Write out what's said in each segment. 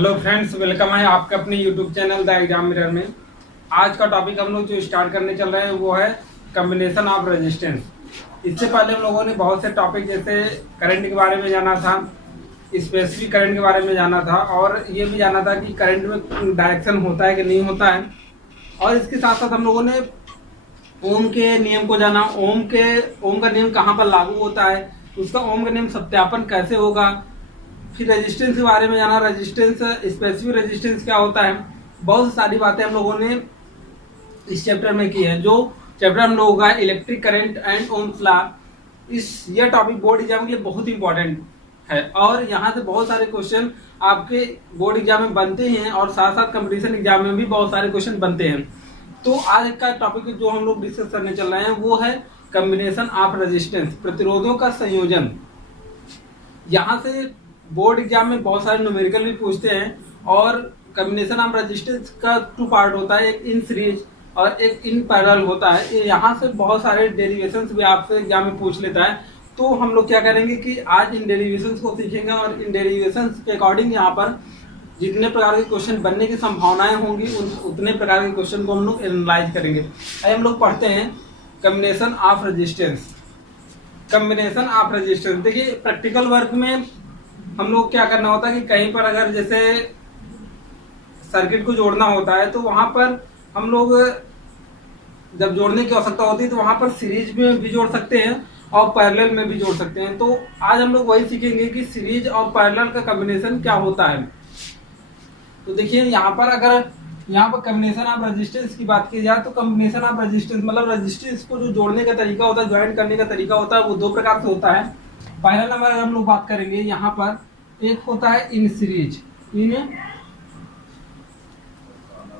Hello friends, welcome है आपके अपने YouTube channel the exam mirror में। आज का टॉपिक हम लोग जो स्टार्ट करने चल रहे हैं वो है कम्बिनेशन ऑफ रेजिस्टेंस। इससे पहले हम लोगों ने बहुत से टॉपिक जैसे करंट के बारे में जाना था, स्पेसिफिक करंट के बारे में जाना था और ये भी जाना था कि करंट में डायरेक्शन होता है कि नहीं होता है। और इसके साथ साथ हम लोगों ने ओम के नियम को जाना, ओम का नियम कहाँ पर लागू होता है, उसका ओम का नियम सत्यापन कैसे होगा। फिर रेजिस्टेंस के बारे में जाना, रेजिस्टेंस स्पेसिफिक रेजिस्टेंस क्या होता है। बहुत सारी बातें हम लोगों ने इस चैप्टर में की है। जो चैप्टर हम लोगों का electric current and Ohm's law, यह टॉपिक बोर्ड एग्जाम के लिए बहुत इंपॉर्टेंट है और यहाँ से बहुत सारे क्वेश्चन आपके बोर्ड एग्जाम में बनते हैं और साथ साथ कंपटीशन एग्जाम में भी बहुत सारे क्वेश्चन बनते हैं। तो आज का टॉपिक जो हम लोग डिस्कस करने चल रहे हैं वो है कम्बिनेशन ऑफ रेजिस्टेंस, प्रतिरोधों का संयोजन। यहाँ से बोर्ड एग्जाम में बहुत सारे न्यूमेरिकल भी पूछते हैं और कम्बिनेशन ऑफ रेजिस्टेंस का 2 पार्ट होता है, एक इन सीरीज और एक इन पैरेलल होता है। यहाँ से बहुत सारे डेरिवेशंस भी आपसे एग्जाम में पूछ लेता है। तो हम लोग क्या करेंगे कि आज इन डेरिवेशंस को सीखेंगे और इन डेरिवेशंस के अकॉर्डिंग यहाँ पर जितने प्रकार के क्वेश्चन बनने की संभावनाएं होंगी उतने प्रकार के क्वेश्चन को हम लोग एनालाइज करेंगे। आइए हम लोग पढ़ते हैं combination of resistance. Combination of resistance, देखिए प्रैक्टिकल वर्क में हम लोग क्या करना होता है कि कहीं पर अगर जैसे सर्किट को जोड़ना होता है तो वहां पर हम लोग जब जोड़ने की आवश्यकता होती है तो वहां पर सीरीज में भी जोड़ सकते हैं और पैरेलल में भी जोड़ सकते हैं। तो आज हम लोग वही सीखेंगे कि सीरीज और पैरेलल का कॉम्बिनेशन क्या होता है। तो देखिए यहाँ पर कॉम्बिनेशन ऑफ रेजिस्टेंस की बात की जाए तो कॉम्बिनेशन ऑफ रेजिस्टेंस मतलब रेजिस्टेंस को जो जोड़ने का तरीका होता है, ज्वाइन करने का तरीका होता है, वो 2 प्रकार से होता है। पहला नंबर हम लोग बात करेंगे, यहाँ पर एक होता है इन सीरीज,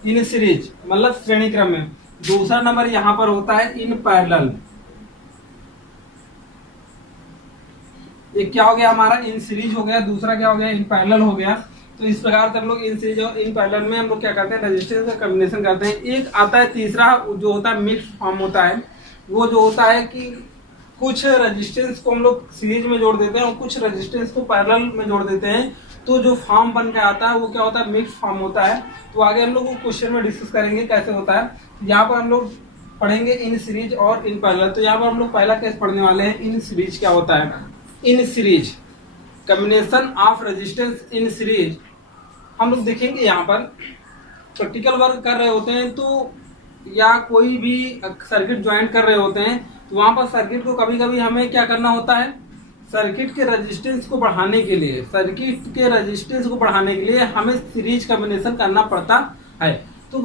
इन सीरीज मतलब श्रेणी क्रम में। दूसरा नंबर यहाँ पर होता है इन पैरेलल। एक क्या हो गया हमारा, इन सीरीज हो गया, दूसरा क्या हो गया, इन पैरेलल हो गया। तो इस प्रकार से हम लोग इन सीरीज और इन पैरेलल में हम लोग क्या करते हैं, रेजिस्टेंस का कॉम्बिनेशन करते हैं। एक आता है तीसरा जो होता है मिक्स फॉर्म होता है। वो जो होता है कि कुछ रेजिस्टेंस को हम लोग सीरीज में जोड़ देते हैं और कुछ रेजिस्टेंस को पैरेलल में जोड़ देते हैं। तो जो फॉर्म बन के आता है वो क्या होता है, मिक्स फॉर्म होता है। तो आगे हम लोग वो क्वेश्चन में डिस्कस करेंगे कैसे होता है। यहाँ पर हम लोग पढ़ेंगे इन सीरीज और इन पैरेलल। तो यहाँ पर हम लोग पहला केस पढ़ने वाले हैं, इन सीरीज क्या होता है। In series combination of resistance in series हम लोग देखेंगे। यहाँ पर प्रैक्टिकल वर्क कर रहे होते हैं तो या कोई भी सर्किट ज्वाइन कर रहे होते हैं तो वहां पर सर्किट को कभी कभी हमें क्या करना होता है, सर्किट के रेजिस्टेंस को बढ़ाने के लिए हमें सीरीज कॉम्बिनेशन करना पड़ता है। तो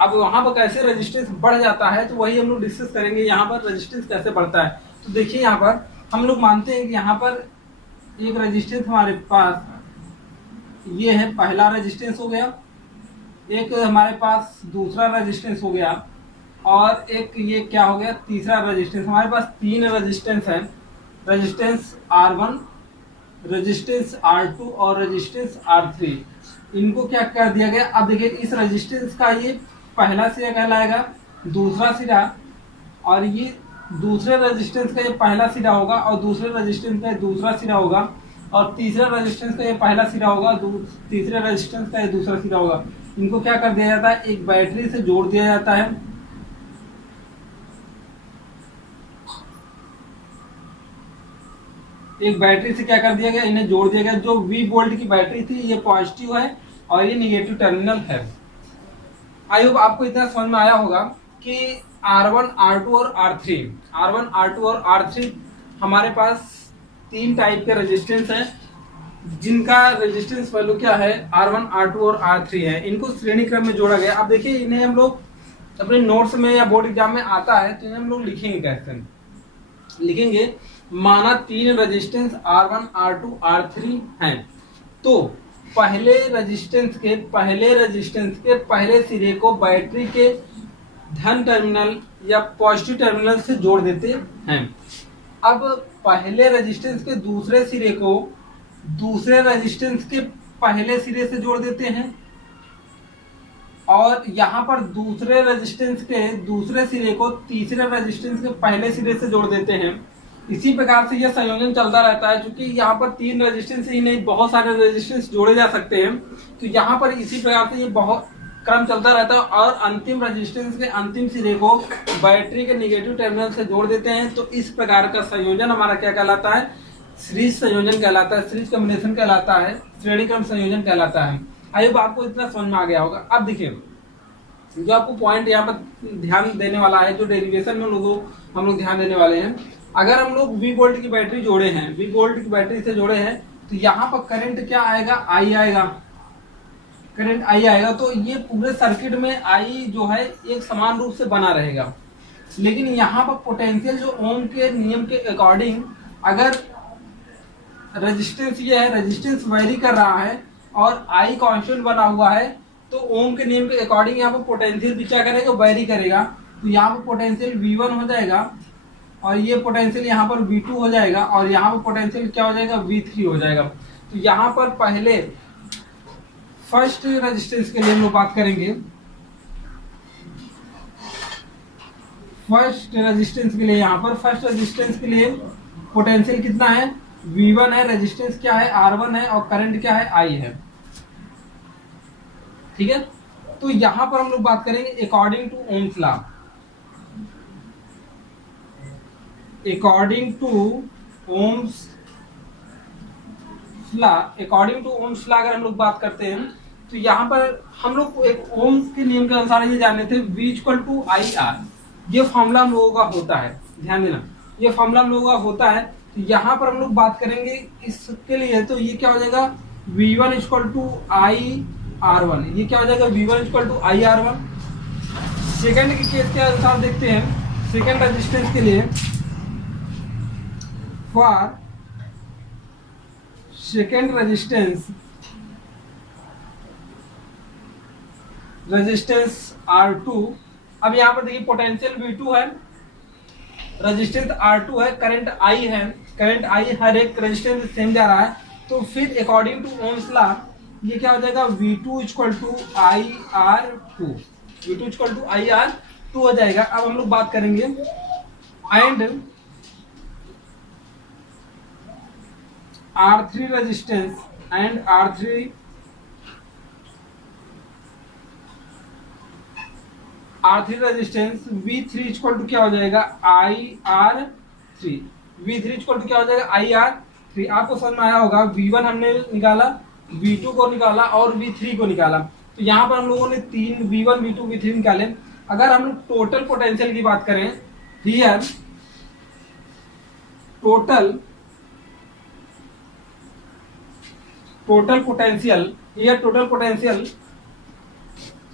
अब वहां पर कैसे रेजिस्टेंस बढ़ जाता है तो वही हम लोग डिस्कस करेंगे। यहाँ पर रेजिस्टेंस कैसे बढ़ता है तो देखिए यहाँ पर हम लोग मानते हैं कि यहाँ पर एक रेजिस्टेंस हमारे पास ये है, पहला रेजिस्टेंस हो गया, एक हमारे पास दूसरा रेजिस्टेंस हो गया और एक ये क्या हो गया, तीसरा रेजिस्टेंस। हमारे पास 3 रेजिस्टेंस है, रेजिस्टेंस R1, रेजिस्टेंस R2 और रेजिस्टेंस R3। इनको क्या कर दिया गया, अब देखिए इस रेजिस्टेंस का ये पहला सिरा कहलाएगा, दूसरा सिरा, और ये दूसरे रेजिस्टेंस का ये पहला सिरा होगा और दूसरे रेजिस्टेंस का ये दूसरा सिरा होगा और तीसरे रेजिस्टेंस का ये पहला सिरा होगा, तीसरे रेजिस्टेंस का ये दूसरा सिरा होगा। इनको क्या कर दिया जाता है, एक बैटरी से जोड़ दिया जाता है। एक बैटरी से क्या कर दिया गया, इन्हें जोड़ दिया गया। जो V वोल्ट की बैटरी थी ये पॉजिटिव है और ये निगेटिव टर्मिनल है। आई होप आपको इतना समझ में आया होगा कि R1, R2 और R3 हमारे पास 3 टाइप के रेजिस्टेंस हैं जिनका रेजिस्टेंस वैल्यू क्या है, R1, R2 और R3 है। इनको श्रेणी क्रम में जोड़ा गया। अब देखिए इन्हें हम लोग अपने नोट्स में या बोर्ड एग्जाम में आता है तो इन्हें हम लोग लिखेंगे कैसे, लिखेंगे माना 3 रेजिस्टेंस R1, R2, R3 हैं। तो पहले रेजिस्टेंस के पहले सिरे को बैटरी के धन टर्मिनल या पॉजिटिव टर्मिनल से जोड़ देते हैं। अब पहले रेजिस्टेंस के दूसरे सिरे को दूसरे रेजिस्टेंस के पहले सिरे से जोड़ देते हैं और यहाँ पर दूसरे रेजिस्टेंस के दूसरे सिरे को तीसरे रेजिस्टेंस के पहले सिरे से जोड़ देते हैं। इसी प्रकार से यह संयोजन चलता रहता है, क्योंकि यहाँ पर 3 रेजिस्टेंस ही नहीं बहुत सारे रेजिस्टेंस जोड़े जा सकते हैं। तो यहाँ पर इसी प्रकार से ये बहुत क्रम चलता रहता है और अंतिम रेजिस्टेंस के अंतिम सिरे को बैटरी के निगेटिव टर्मिनल से जोड़ देते हैं। तो इस प्रकार का संयोजन हमारा क्या कहलाता है? सीरीज संयोजन कहलाता है, सीरीज कॉम्बिनेशन कहलाता है, श्रेणी क्रम संयोजन कहलाता है। आई होप आपको इतना समझ में आ गया होगा। अब देखिए, जो आपको पॉइंट यहाँ पर ध्यान देने वाला है, जो डेरिवेशन में हम लोग ध्यान देने वाले हैं, अगर हम लोग V वोल्ट की बैटरी जोड़े हैं, V वोल्ट की बैटरी से जोड़े हैं, तो यहाँ पर करंट क्या आएगा? I आएगा, करंट I आएगा। तो ये पूरे सर्किट में I जो है एक समान रूप से बना रहेगा। लेकिन यहाँ पर पोटेंशियल जो ओम के नियम के अकॉर्डिंग, अगर रेजिस्टेंस ये है, रेजिस्टेंस वेरी कर रहा है और I कांस्टेंट बना हुआ है, तो ओम के नियम के अकॉर्डिंग यहाँ पर पोटेंशियल भी क्या करेगा? वेरी करेगा। तो यहाँ पर पोटेंशियल V1 हो जाएगा और ये पोटेंशियल यहाँ पर V2 हो जाएगा और यहाँ पर पोटेंशियल क्या हो जाएगा? V3 हो जाएगा। तो यहाँ पर पहले फर्स्ट रेजिस्टेंस के लिए हम लोग बात करेंगे। फर्स्ट रेजिस्टेंस के लिए, यहाँ पर फर्स्ट रेजिस्टेंस के लिए पोटेंशियल कितना है? V1 है, रेजिस्टेंस क्या है? R1 है और करंट क्या है? I है। ठीक है, तो यहां पर हम लोग बात करेंगे according to Ohm's law. According to Ohm's law, according to Ohm's law अगर हम लोग बात करते हैं, तो यहाँ पर हम लोग एक ओम के नियम के अनुसार ये जाने थे V = IR। ये फॉर्मूला हम लोगों का होता है, ध्यान देना, ये फॉर्मूला हम लोगों का होता है। तो यहाँ पर हम लोग बात करेंगे इसके लिए, तो ये क्या हो जाएगा? V1 = IR1। ये क्या हो जाएगा? V1 = IR1। सेकंड के केस के अनुसार देखते हैं, सेकंड रेजिस्टेंस के लिए, फॉर सेकंड रेजिस्टेंस R2। अब यहाँ पर देखिए पोटेंशियल V2 है, रेजिस्टेंस R2 है, करंट I है, करंट I हर एक रेजिस्टेंस सेम जा रहा है। तो फिर अकॉर्डिंग टू ओम्स लॉ ये क्या हो जाएगा? V2 = IR2, V2 = IR2 हो जाएगा। अब हम लोग बात करेंगे and R3 resistance and R3 resistance V3 = क्या हो जाएगा? IR3। V3 = क्या हो जाएगा? IR3। आपको समझ में आया होगा, V1 हमने निकाला, V2 को निकाला और V3 को निकाला। तो यहाँ पर हम लोगों ने 3 V1 V2 V3 निकाले। अगर हम लोग टोटल पोटेंशियल की बात करें, here total potential, here total potential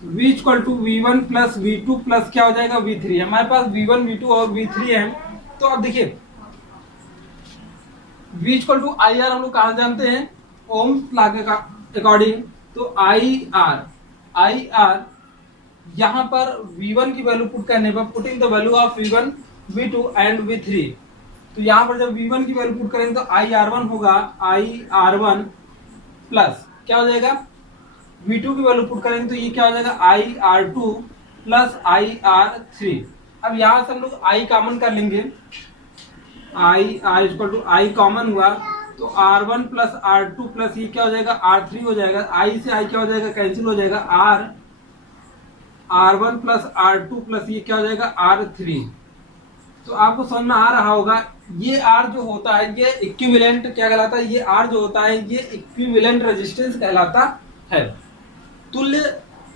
V = V1 + V2 + क्या हो जाएगा? V3। हमारे पास V1 V2 और V3 है। तो अब देखिए, V = IR हम लोग कहाँ जानते हैं? ओम्स लॉ के अकॉर्डिंग। तो IR यहाँ पर V1 की वैल्यू पुट करने पर, putting the value of V1 V2 and V3, तो यहाँ पर जब V1 की वैल्यू पुट करेंगे तो IR1 होगा, IR1 प्लस क्या हो जाएगा? V2 की वैल्यू पुट करेंगे तो ये क्या हो जाएगा? IR2 plus IR3। अब यहाँ से हम लोग I कॉमन कर लेंगे, I कॉमन हुआ तो R1 प्लस R2 प्लस ये क्या हो जाएगा? R3 हो जाएगा। I से I क्या हो जाएगा? कैंसिल हो जाएगा। R1 प्लस R2 प्लस ये क्या हो जाएगा? R3। तो आपको समझ में आ रहा होगा, ये R जो होता है ये इक्विवेलेंट क्या कहलाता है? ये R जो होता है ये इक्विवेलेंट रेजिस्टेंस कहलाता है, तुल्य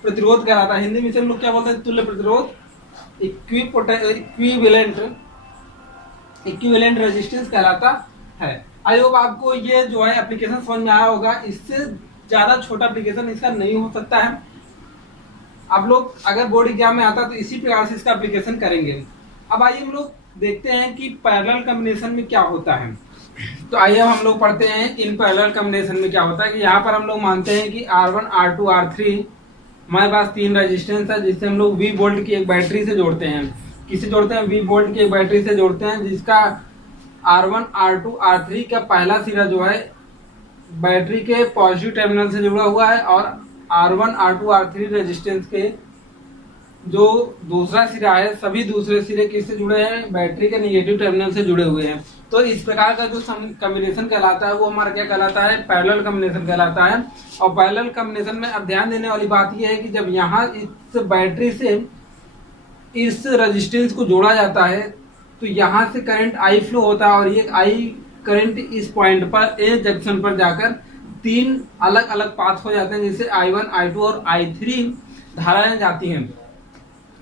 प्रतिरोध कहलाता है। हिंदी में से हम लोग क्या बोलते हैं? तुल्य प्रतिरोध, इक्विवेलेंट रेजिस्टेंस कहलाता है। आई होप आपको ये जो है एप्लीकेशन समझ में आया होगा। इससे ज्यादा छोटा एप्लीकेशन इसका नहीं हो सकता है। आप लोग अगर बोर्ड एग्जाम में आता है तो इसी प्रकार से इसका एप्लीकेशन करेंगे। अब आइए हम लोग देखते हैं कि पैरेलल कॉम्बिनेशन में क्या होता है। तो आइए हम लोग पढ़ते हैं इन पैरेलल कॉम्बिनेशन में क्या होता है। कि यहाँ पर हम लोग मानते हैं कि R1 R2 R3 हमारे पास 3 रेजिस्टेंस है, जिससे हम लोग V वोल्ट की एक बैटरी से जोड़ते हैं। किसे जोड़ते हैं? V वोल्ट की एक बैटरी से जोड़ते हैं, जिसका R1 R2 R3 का पहला सिरा जो है बैटरी के पॉजिटिव टर्मिनल से जुड़ा हुआ है और R1 R2 R3 रेजिस्टेंस के जो दूसरा सिरा है, सभी दूसरे सिरे किससे जुड़े हैं? बैटरी के निगेटिव टर्मिनल से जुड़े हुए हैं। तो इस प्रकार का जो कम्बिनेशन कहलाता है वो हमारा क्या कहलाता है, पैरेलल कम्बिनेशन कहलाता है। और पैरेलल कम्बिनेशन में अब ध्यान देने वाली बात यह है कि जब यहाँ इस बैटरी से इस रेजिस्टेंस को जोड़ा जाता है तो यहाँ से करंट आई फ्लो होता है और ये आई करंट इस पॉइंट पर ए जंक्शन पर जाकर 3 अलग अलग पाथ हो जाते हैं, जैसे I1, I2 और I3 धाराएं जाती हैं,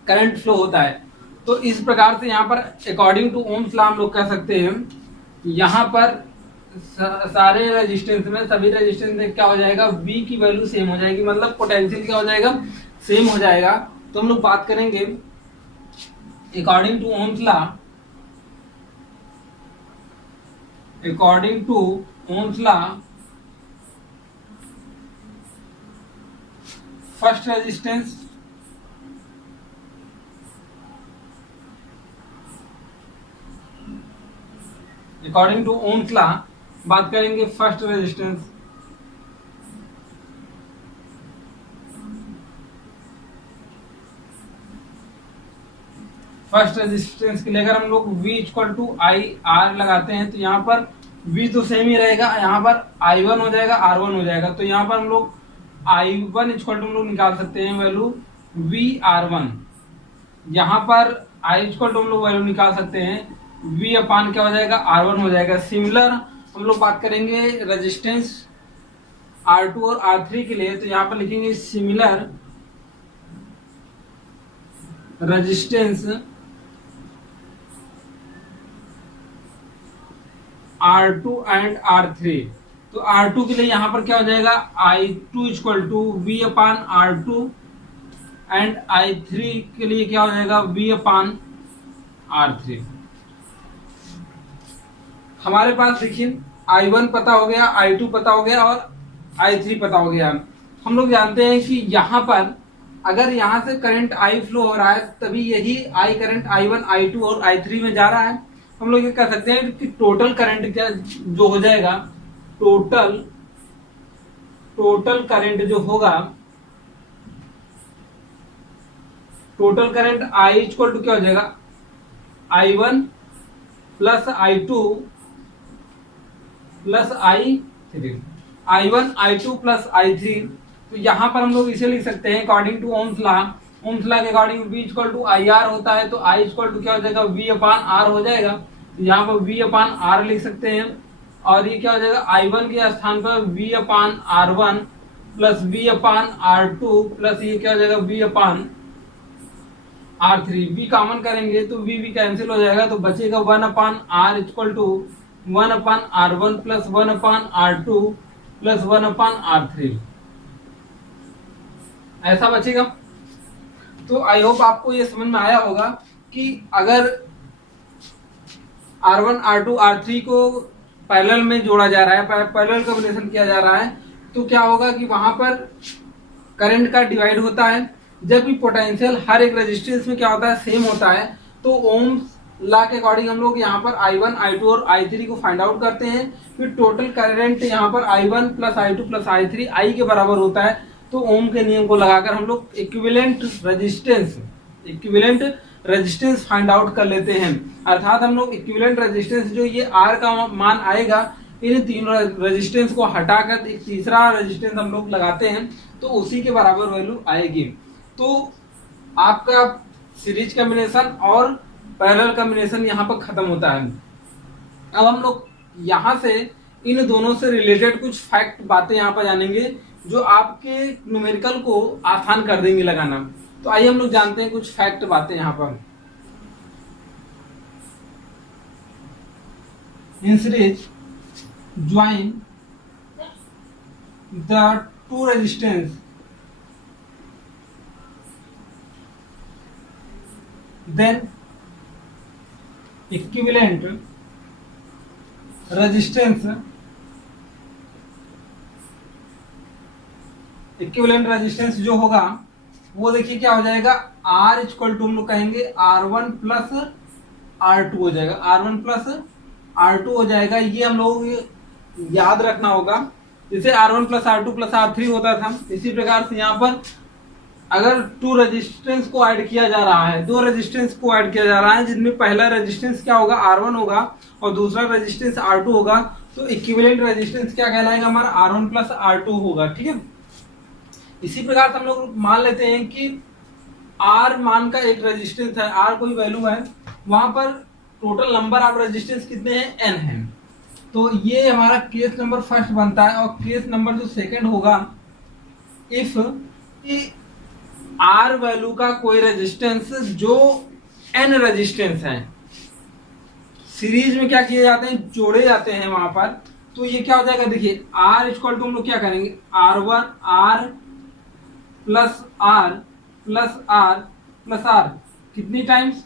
करंट फ्लो होता है। तो इस प्रकार से यहाँ पर अकॉर्डिंग टू ओम्स लॉ हम लोग कह सकते हैं यहाँ पर सारे रेजिस्टेंस में, सभी रेजिस्टेंस में क्या हो जाएगा, V की वैल्यू सेम हो जाएगी, मतलब पोटेंशियल क्या हो जाएगा, सेम हो जाएगा। तो हम लोग बात करेंगे according to Ohm's law, according to Ohm's law first resistance according to Ohm's law बात करेंगे फर्स्ट रेजिस्टेंस, फर्स्ट रेजिस्टेंस के लिए अगर हम लोग V equal to I R लगाते हैं तो यहाँ पर V तो सेम ही रहेगा, यहाँ पर I1 हो जाएगा, R1 हो जाएगा। तो यहाँ पर हम लोग I1 इक्वल टू हम लोग निकाल सकते हैं वैल्यू V R1, यहाँ पर I इक्वल टू हम लोग वैल्यू निकाल सकते हैं V अपान क्या हो जाएगा, R1 हो जाएगा। सिमिलर हम लोग बात करेंगे रेजिस्टेंस R2 और R3 के लिए, तो यहाँ पर लिखेंगे similar resistance R2 and R3। तो R2 के लिए यहाँ पर क्या हो जाएगा, I2 equal to V upon R2 and I3 के लिए क्या हो जाएगा, V अपान R3। हमारे पास देखिए I1 पता हो गया, I2 पता हो गया और I3 पता हो गया। हम लोग जानते हैं कि यहाँ पर अगर यहाँ से करंट I फ्लो हो रहा है तभी यही I करंट I1, I2 और I3 में जा रहा है। हम लोग ये कह सकते हैं कि टोटल करंट क्या जो हो जाएगा, टोटल करंट जो होगा, total current I equal to क्या हो जाएगा, I1 plus I2 plus I3, I1, I2 plus I3। तो यहाँ पर हम लोग इसे लिख सकते हैं according to Ohm's law, Ohm's law के according V equal to I R होता है, तो I इक्वल टू क्या हो जाएगा, V अपान R हो जाएगा। तो यहाँ पर V अपान R लिख सकते हैं और ये क्या हो जाएगा, I1 के स्थान पर V अपान R1 plus V upon R2 plus ये क्या हो जाएगा, V अपान R3। V कॉमन करेंगे तो V कैंसिल हो जाएगा, तो बचेगा 1 upon R equal to 1 upon R1 plus 1 upon R2 plus 1 upon R3, ऐसा बचेगा। तो आई होप आपको ये समझ में आया होगा कि अगर R1, R2, R3 को पैरेलल में जोड़ा जा रहा है, पैरेलल कॉम्बिनेशन किया जा रहा है, तो क्या होगा कि वहां पर करंट का डिवाइड होता है। जब भी पोटेंशियल हर एक रेजिस्टेंस में क्या होता है, सेम होता है, तो ओम्स लॉ के अकॉर्डिंग हम लोग यहाँ पर I1, I2 और I3 को फाइंड आउट करते हैं। फिर टोटल करंट यहाँ पर I1 plus I2 plus I3 I के बराबर होता है। तो ओम के नियम को लगाकर हम लोग इक्विवेलेंट रेजिस्टेंस फाइंड आउट कर लेते हैं। अर्थात हम लोग इक्विवेलेंट रेजिस्टेंस जो ये R का मान आएगा, इन तीनों रेजिस्टेंस को हटाकर एक तीसरा रेजिस्टेंस हम लोग लगाते हैं तो उसी के बराबर वैल्यू आएगी। तो आपका सीरीज कॉम्बिनेशन और पैरेलल कॉम्बिनेशन यहाँ पर खत्म होता है। अब हम लोग यहाँ से इन दोनों से रिलेटेड कुछ फैक्ट बातें यहाँ पर जानेंगे जो आपके न्यूमेरिकल को आसान कर देंगे लगाना। तो आइए हम लोग जानते हैं कुछ फैक्ट बातें यहाँ पर। In series join the two resistance then equivalent resistance जो होगा वो देखिए क्या हो जाएगा, R इक्वल टू हम लोग कहेंगे R1 प्लस R2 हो जाएगा, R1 प्लस R2 हो जाएगा। ये हम लोग याद रखना होगा। जैसे R1 plus R2 plus R3 होता था, इसी प्रकार से यहाँ पर अगर टू रेजिस्टेंस को ऐड किया जा रहा है, दो रेजिस्टेंस को ऐड किया जा रहा है, जिनमें पहला रेजिस्टेंस क्या होगा, R1 होगा और दूसरा रेजिस्टेंस R2 होगा, तो इक्विवेलेंट रेजिस्टेंस क्या कहलाएगा हमारा, R1 प्लस R2 होगा। ठीक है, इसी प्रकार से हम लोग मान लेते हैं कि R मान का एक रेजिस्टेंस है, R कोई वैल्यू है, वहां पर टोटल नंबर ऑफ रेजिस्टेंस कितने हैं, N है। तो ये हमारा केस नंबर फर्स्ट बनता है। और केस नंबर जो सेकंड होगा, इफ R वैल्यू का कोई रेजिस्टेंस जो N रेजिस्टेंस है, सीरीज में क्या किए जाते हैं, जोड़े जाते हैं वहां पर, तो ये क्या हो जाएगा, देखिए R इक्वल टू हम लोग क्या करेंगे, R1 R plus R plus R plus R कितनी टाइम्स,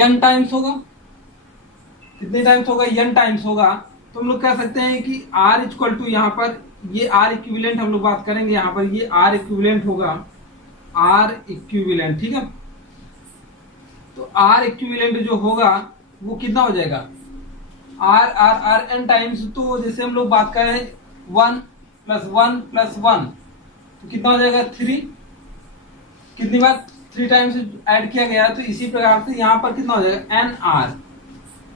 n टाइम्स होगा, कितने टाइम्स होगा, n टाइम्स होगा। तो हम लोग कह सकते हैं कि R इक्वल टू यहाँ पर ये R इक्विवेलेंट हम लोग बात करेंगे, यहाँ पर ये R इक्विवेलेंट होगा, R इक्विवेलेंट। ठीक है, तो R इक्विवेलेंट जो होगा वो कितना हो जाएगा, R n टाइम्स। तो जैसे हम लोग बात करें 1 प्लस 1 प्लस 1, तो कितना हो जाएगा 3, कितनी बार 3 टाइम्स ऐड किया गया। तो इसी प्रकार से यहाँ पर कितना हो जाएगा, NR,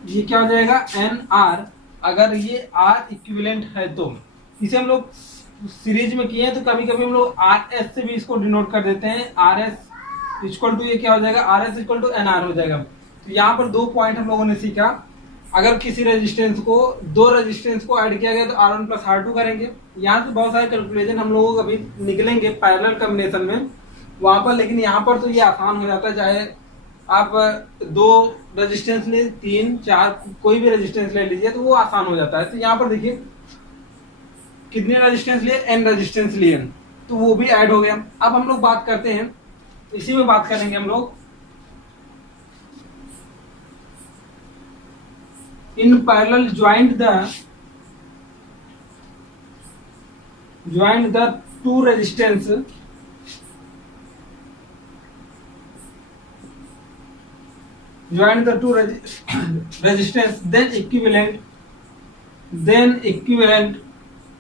ये क्या हो जाएगा, NR। अगर ये R इक्विवेलेंट है तो इसे हम लोग सीरीज में किए हैं, तो कभी कभी हम लोग RS से भी इसको डिनोट कर देते हैं, RS इक्वल टू ये क्या हो जाएगा, RS इक्वल टू NR हो जाएगा। तो यहाँ पर 2 पॉइंट हम लोगों ने सीखा, अगर किसी रेजिस्टेंस को, दो रेजिस्टेंस को ऐड किया गया तो R1 प्लस R2 करेंगे। यहाँ से बहुत सारे कैलकुलेशन हम लोगों को अभी निकलेंगे पैरेलल कॉम्बिनेशन में वहां पर, लेकिन यहाँ पर तो ये आसान हो जाता है, चाहे आप 2 रेजिस्टेंस ले, 3 4 कोई भी रेजिस्टेंस ले लीजिए तो वो आसान हो जाता है। तो यहाँ पर देखिए कितने रेजिस्टेंस लिए, n रेजिस्टेंस लिए, तो वो भी ऐड हो गया। अब हम लोग बात करते हैं, इसी में बात करेंगे हम लोग in parallel joint the two resistance, join the two resistance, then equivalent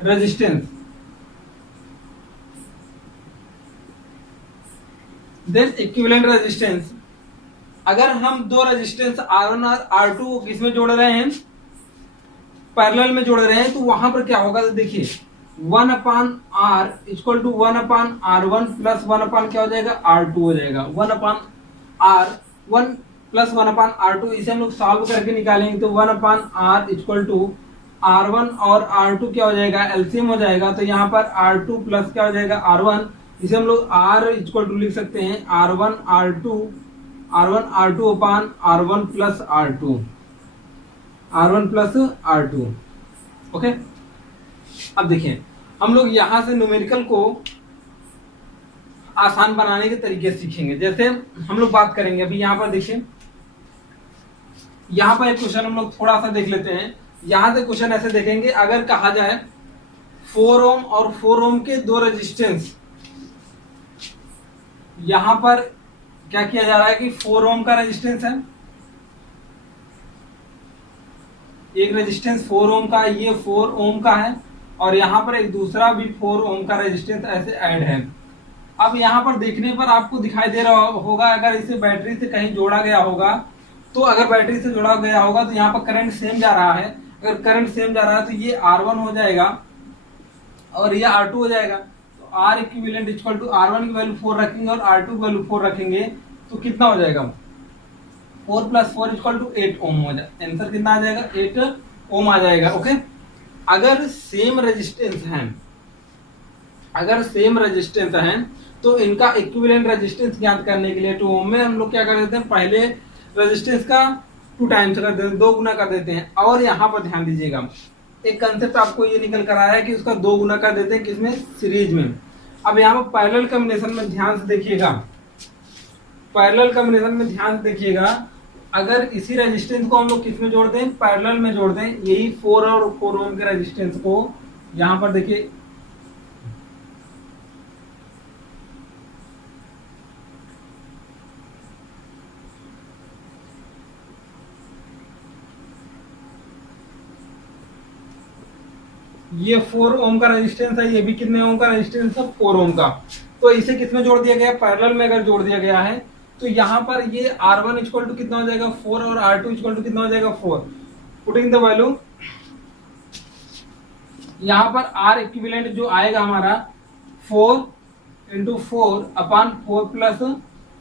resistance, then equivalent resistance। अगर हम दो रेजिस्टेंस R1 और R2 को किसमें जोड़ रहे हैं, पैरेलल में जोड़ रहे हैं, तो वहां पर क्या होगा, तो देखिए 1 upon R equal to 1 upon R1 plus 1 upon क्या हो जाएगा, R2 हो जाएगा। 1 upon R1 plus 1 upon R2, इसे हम लोग सॉल्व करके निकालेंगे, तो 1 upon R equal to R1 और R2 क्या हो जाएगा, एलसीएम हो जाएगा। तो यहाँ पर R2 प्लस क्या हो जाएगा, R1, इसे हम लोग R इक्वल टू लिख सकते हैं, R1 R2 upon R1 plus R2। Okay, अब देखिए हम लोग यहाँ से न्यूमेरिकल को आसान बनाने के तरीके सीखेंगे। जैसे हम लोग बात करेंगे, अभी यहाँ पर देखिए, यहाँ पर एक क्वेश्चन हम लोग थोड़ा सा देख लेते हैं। यहाँ से क्वेश्चन ऐसे देखेंगे, अगर कहा जाए 4 ओम और 4 ओम के दो रेजिस्टेंस, यहाँ पर क्या किया जा रहा है कि 4 ओम का रेजिस्टेंस है, एक रेजिस्टेंस 4 ओम का, ये 4 ओम का है, और यहाँ पर एक दूसरा भी 4 ओम का रेजिस्टेंस ऐसे ऐड है। अब यहाँ पर देखने पर आपको दिखाई दे रहा होगा, अगर इसे बैटरी से कहीं जोड़ा गया होगा, तो अगर बैटरी से जोड़ा गया होगा तो यहाँ पर करंट सेम जा रहा है। अगर करंट सेम जा रहा है तो ये R1 हो जाएगा और ये R2 हो जाएगा। तो R equivalent equal to R1 की वैल्यू 4 रखेंगे और R2 की वैल्यू 4 रखेंगे, तो कितना हो जाएगा, 4 प्लस 4 इक्वल टू 8 ओम हो जाएगा। आंसर कितना आ जाएगा, 8 ओम आ जाएगा। ओके, अगर सेम रेजिस्टेंस हैं तो इनका इक्विवेलेंट रेजिस्टेंस ज्ञात करने के लिए 2 ओम में हम लोग क्या कर देते हैं, पहले रेजिस्टेंस का 2 टाइम्स कर देते हैं, 2 गुना कर देते हैं। और यहाँ पर ध्यान दीजिएगा, एक कंसेप्ट आपको ये निकल कर आया है कि उसका 2 गुना कर देते हैं, किसमें, सीरीज में। अब यहाँ पर पैरेलल कॉम्बिनेशन में ध्यान से देखिएगा, अगर इसी रेजिस्टेंस को हम लोग किसमें जोड़ दें, पैरेलल में जोड़ दें, यही 4 और 4 ओम के रेजिस्टेंस को, यहाँ पर देखिए ये 4 ओम का रेजिस्टेंस है, ये भी कितने ओम का रेजिस्टेंस है, 4 ओम का। तो इसे किसमें जोड़ दिया गया, पैरेलल में अगर जोड़ दिया गया है तो यहाँ पर ये R1 इक्वल टू कितना हो जाएगा 4 और R2 इक्वल टू कितना हो जाएगा 4। पुटिंग द वैल्यू, यहाँ पर R इक्विवेलेंट जो आएगा हमारा 4 इंटू 4 अपॉन 4 प्लस 4,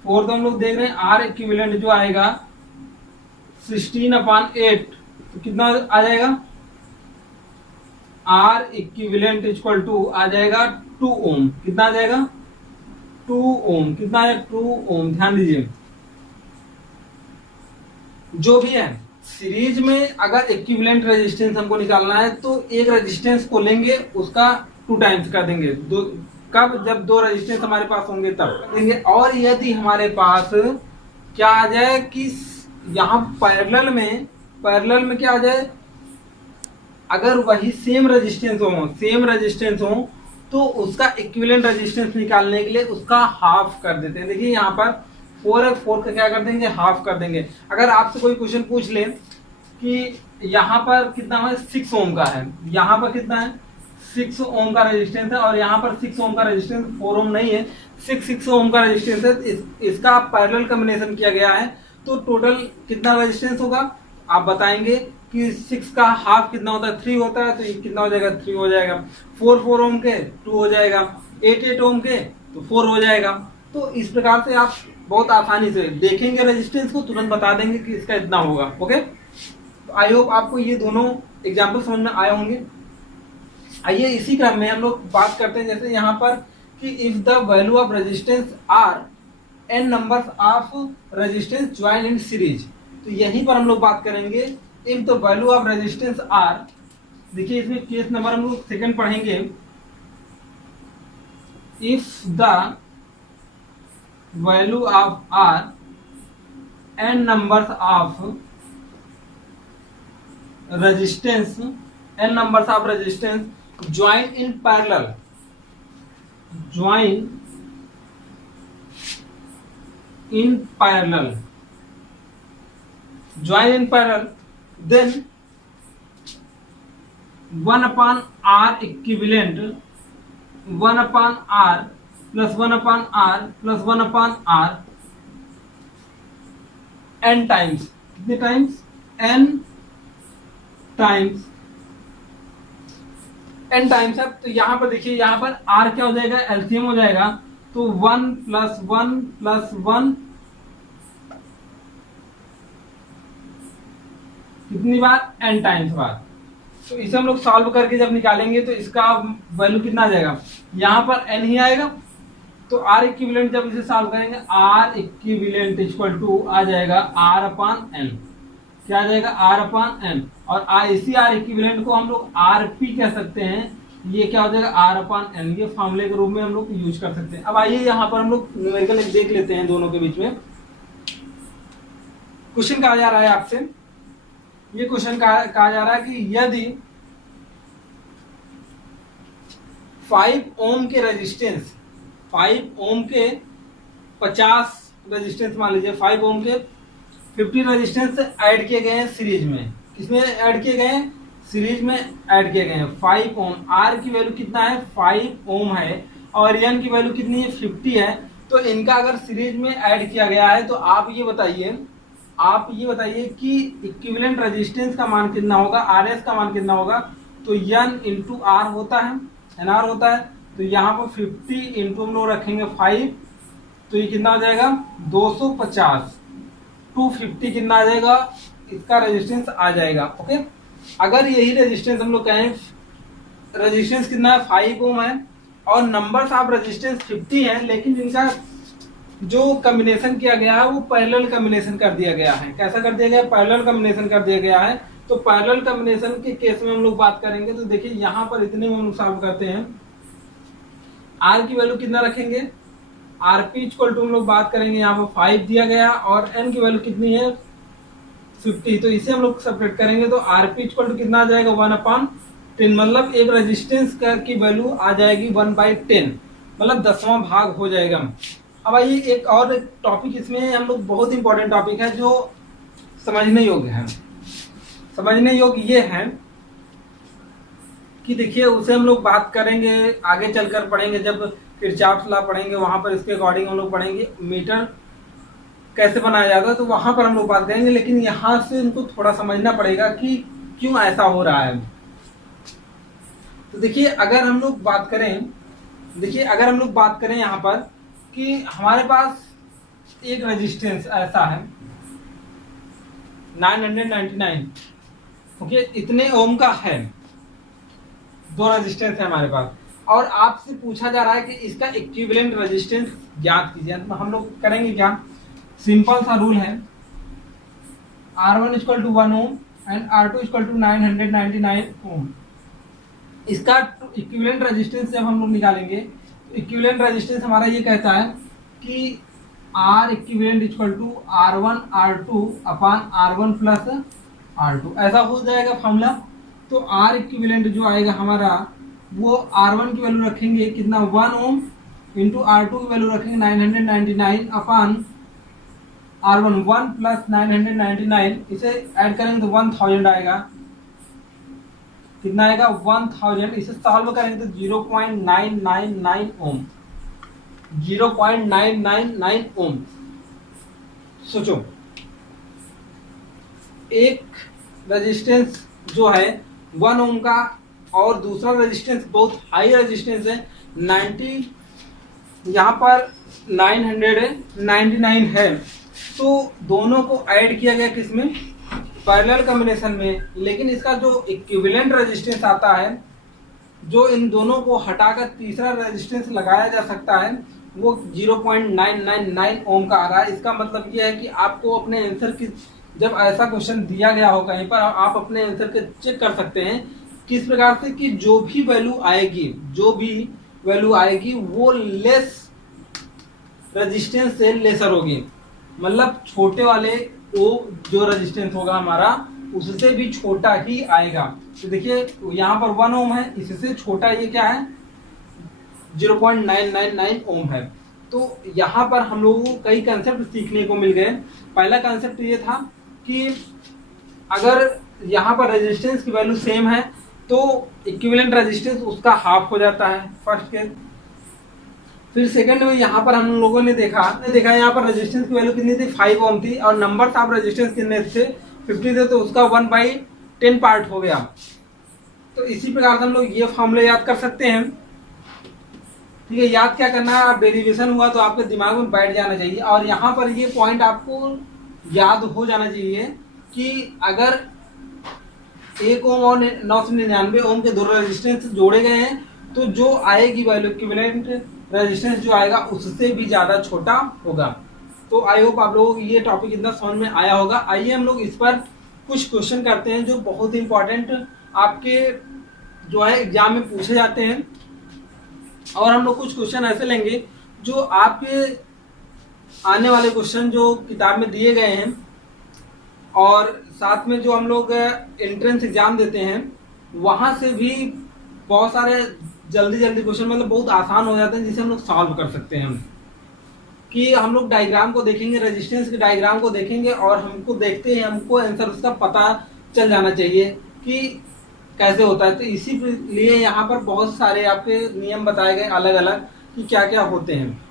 तो हम लोग देख रहे हैं R इक्विवेलेंट जो आएगा 16 अपॉन 8, तो कितना आ जाएगा, R इक्विवेलेंट इक्वल टू आ जाएगा 2 ओम। कितना आ जाएगा 2 ओम। कितना है 2 ओम। ध्यान दीजिए, जो भी है सीरीज में अगर इक्विवेलेंट रेजिस्टेंस हमको निकालना है तो एक रेजिस्टेंस को लेंगे, उसका 2 टाइम्स कर देंगे। कब, जब 2 रेजिस्टेंस हमारे पास होंगे तब देंगे। और यदि हमारे पास क्या आ जाए कि यहाँ पैरेलल में क्या आ जाए, अगर वही सेम रेजिस्टेंस हो तो उसका इक्विवेलेंट रेजिस्टेंस निकालने के लिए उसका हाफ कर देते हैं। देखिए यहाँ पर 4 है, 4 का क्या कर देंगे, हाफ कर देंगे। अगर आपसे कोई क्वेश्चन पूछ ले कि यहाँ पर कितना है 6 ओम का है, यहाँ पर कितना है 6 ओम का रेजिस्टेंस है और यहाँ पर 6 ओम का रेजिस्टेंस 4 ओम नहीं है, 6 ओम का रेजिस्टेंस है। इसका पैरेलल कॉम्बिनेशन किया गया है तो टोटल कितना रेजिस्टेंस होगा आप बताएंगे कि 6 का हाफ कितना होता है, 3 होता है, तो ये कितना हो जाएगा 3 हो जाएगा। 4 ओम के 2 हो जाएगा, 8 ओम के तो 4 हो जाएगा। तो इस प्रकार से आप बहुत आसानी से देखेंगे रेजिस्टेंस को, तुरंत बता देंगे कि इसका इतना होगा। ओके, तो आई होप आपको ये दोनों एग्जाम्पल समझ में आए होंगे। आइए इसी क्रम में हम लोग बात करते हैं, जैसे यहाँ पर कि if the value of resistance are n numbers of resistance join in series, तो यहीं पर हम लोग बात करेंगे if the value of resistance are. देखिए इसमें केस नंबर हम लोग सेकंड पढ़ेंगे। If the value of are n numbers of resistance join in parallel, then 1 upon R equivalent 1 upon R plus 1 upon R plus 1 upon R n times, कितने times, n times है। तो यहाँ पर देखिए, यहाँ पर R क्या हो जाएगा, एलसीएम हो जाएगा, तो 1 प्लस 1 प्लस 1 कितनी बार, n टाइम्स बार। तो इसे हम लोग सॉल्व करके जब निकालेंगे तो इसका वैल्यू कितना आ जाएगा, यहाँ पर n ही आएगा। तो R इक्विवेलेंट जब इसे सॉल्व करेंगे, R इक्विवेलेंट इक्वल टू आ जाएगा R अपॉन n। क्या आ जाएगा, R अपॉन n। और इसी R इक्विवेलेंट को हम लोग RP कह सकते हैं। ये क्या हो जाएगा, R अपॉन n। ये फॉर्मूले के रूप में हम लोग यूज कर सकते हैं। अब आइए यहाँ पर हम लोग न्यूमेरिकल देख लेते हैं दोनों के बीच में। क्वेश्चन कहा जा रहा है आपसे, ये क्वेश्चन कहा जा रहा है कि यदि 5 ओम के रेजिस्टेंस, 5 ओम के 50 रेजिस्टेंस मान लीजिए, 5 ओम के 50 रेजिस्टेंस ऐड किए गए हैं सीरीज में। किसमें ऐड किए गए हैं, सीरीज में ऐड किए गए हैं। 5 ओम, आर की वैल्यू कितना है 5 ओम है और एन की वैल्यू कितनी है 50 है। तो इनका अगर सीरीज में ऐड किया गया है तो आप ये बताइए कि इक्विवेलेंट रेजिस्टेंस का मान कितना होगा, आर एस का मान कितना होगा। तो एन इंटू आर होता है, एन आर होता है। तो यहाँ पर 50 इंटू हम लोग रखेंगे 5, तो ये कितना हो जाएगा 250। 250 कितना आ जाएगा, इसका रेजिस्टेंस आ जाएगा। ओके, अगर यही रेजिस्टेंस हम लोग कहें, रेजिस्टेंस कितना है 5 ओम है और नंबर्स ऑफ रेजिस्टेंस 50 है, लेकिन इनका जो कॉम्बिनेशन किया गया है वो पैरेलल कॉम्बिनेशन कर दिया गया है। कैसा कर दिया गया, पैरेलल कॉम्बिनेशन कर दिया गया है। तो पैरेलल कॉम्बिनेशन के केस में हम लोग बात करेंगे। तो देखिए यहाँ पर इतने में हम लोग सॉल्व करते हैं। आर की वैल्यू कितना रखेंगे, आरपी इक्वल टू हम लोग बात करेंगे, यहाँ पर 5 दिया गया और एन की वैल्यू कितनी है 50। तो इसे हम लोग सेपरेट करेंगे तो आरपी इक्वल टू कितना आ जाएगा 1/10। मतलब एक रेजिस्टेंस की वैल्यू आ जाएगी 1/10, मतलब 10वां भाग हो जाएगा। अब आइए एक और टॉपिक इसमें हम लोग, बहुत इंपॉर्टेंट टॉपिक है जो समझने योग्य है। समझने योग्य ये है कि देखिए उसे हम लोग बात करेंगे, आगे चलकर पढ़ेंगे जब किरचॉफ लॉ पढ़ेंगे, वहाँ पर इसके अकॉर्डिंग हम लोग पढ़ेंगे मीटर कैसे बनाया जाता है, तो वहाँ पर हम लोग बात करेंगे। लेकिन यहाँ से उनको थोड़ा समझना पड़ेगा कि क्यों ऐसा हो रहा है। तो देखिए अगर हम लोग बात करें यहाँ पर कि हमारे पास एक रेजिस्टेंस ऐसा है 999, ओके, इतने ओम का है, दो रेजिस्टेंस है हमारे पास, और आपसे पूछा जा रहा है कि इसका इक्विवेलेंट रेजिस्टेंस ज्ञात कीजिए। तो हम लोग करेंगे क्या, सिंपल सा रूल है, R1 equal to 1 ohm and R2 equal to 999 ohm. इसका इक्विवेलेंट रेजिस्टेंस जब हम लोग निकालेंगे तो इक्विवेलेंट रेजिस्टेंस हमारा ये कहता है कि R equivalent equal to R1 R2 upon R1 plus R2, ऐसा हो जाएगा फॉर्मूला। तो R इक्विवेलेंट जो आएगा हमारा वो R1 की वैल्यू रखेंगे कितना 1 ओम इंटू R2 की वैल्यू रखेंगे 999 अपान R1 1 प्लस 999, इसे ऐड करेंगे तो 1000 आएगा। कितना आएगा 1000। इसे सॉल्व करेंगे तो 0.999 ओम, 0.999 ओम। सोचो एक रेजिस्टेंस जो है 1 ओम का और दूसरा रेजिस्टेंस बहुत हाई रेजिस्टेंस है 90, यहाँ पर 999 है, तो दोनों को ऐड किया गया किसमें, पैरेलल कॉम्बिनेशन में। लेकिन इसका जो इक्विवेलेंट रेजिस्टेंस आता है, जो इन दोनों को हटाकर तीसरा रेजिस्टेंस लगाया जा सकता है, वो 0.999 ओम का आ रहा है। इसका मतलब ये है कि आपको अपने आंसर की, जब ऐसा क्वेश्चन दिया गया हो कहीं पर, आप अपने आंसर के चेक कर सकते हैं किस प्रकार से कि जो भी वैल्यू आएगी वो लेस रेजिस्टेंस से लेसर होगी, मतलब छोटे वाले वो जो रेजिस्टेंस होगा हमारा उससे भी छोटा ही आएगा। तो देखिए यहाँ पर 1 ओम है, इससे छोटा ये क्या है 0.999 ओम है। तो यहाँ पर हम लोगों को कई कंसेप्ट सीखने को मिल गए। पहला कंसेप्ट ये था कि अगर यहाँ पर रेजिस्टेंस की वैल्यू सेम है तो इक्विवेलेंट रेजिस्टेंस उसका हाफ हो जाता है, फर्स्ट केस। फिर सेकंड में यहाँ पर हम लोगों ने देखा यहाँ पर रेजिस्टेंस की वैल्यू कितनी थी 5 ओम थी, और नंबर ऑफ रेजिस्टेंस कितने थे 50 थे, तो उसका 1/10 पार्ट हो गया। तो इसी प्रकार से हम लोग ये फॉर्मूले याद कर सकते हैं। ठीक है, याद क्या करना है, डेरिवेशन हुआ तो आपके दिमाग में बैठ जाना चाहिए। और यहाँ पर ये पॉइंट आपको याद हो जाना चाहिए कि अगर 1 ओम और 999 ओम के दो रेजिस्टेंस जोड़े गए हैं तो जो आएगी वैल्यू इक्विवेलेंट रेजिस्टेंस जो आएगा उससे भी ज्यादा छोटा होगा। तो आई होप आप लोगों को ये टॉपिक इतना समझ में आया होगा। आइए हम लोग इस पर कुछ क्वेश्चन करते हैं जो बहुत इंपॉर्टेंट आपके जो है एग्जाम में पूछे जाते हैं। और हम लोग कुछ क्वेश्चन ऐसे लेंगे जो आपके आने वाले क्वेश्चन जो किताब में दिए गए हैं, और साथ में जो हम लोग एंट्रेंस एग्जाम देते हैं वहां से भी बहुत सारे जल्दी क्वेश्चन मतलब बहुत आसान हो जाते हैं जिसे हम लोग सॉल्व कर सकते हैं। कि हम लोग डायग्राम को देखेंगे, रेजिस्टेंस के डायग्राम को देखेंगे और हमको देखते हैं हमको आंसर उसका पता चल जाना चाहिए कि कैसे होता है। तो इसी लिए यहाँ पर बहुत सारे आपके नियम बताए गए अलग अलग कि क्या क्या होते हैं।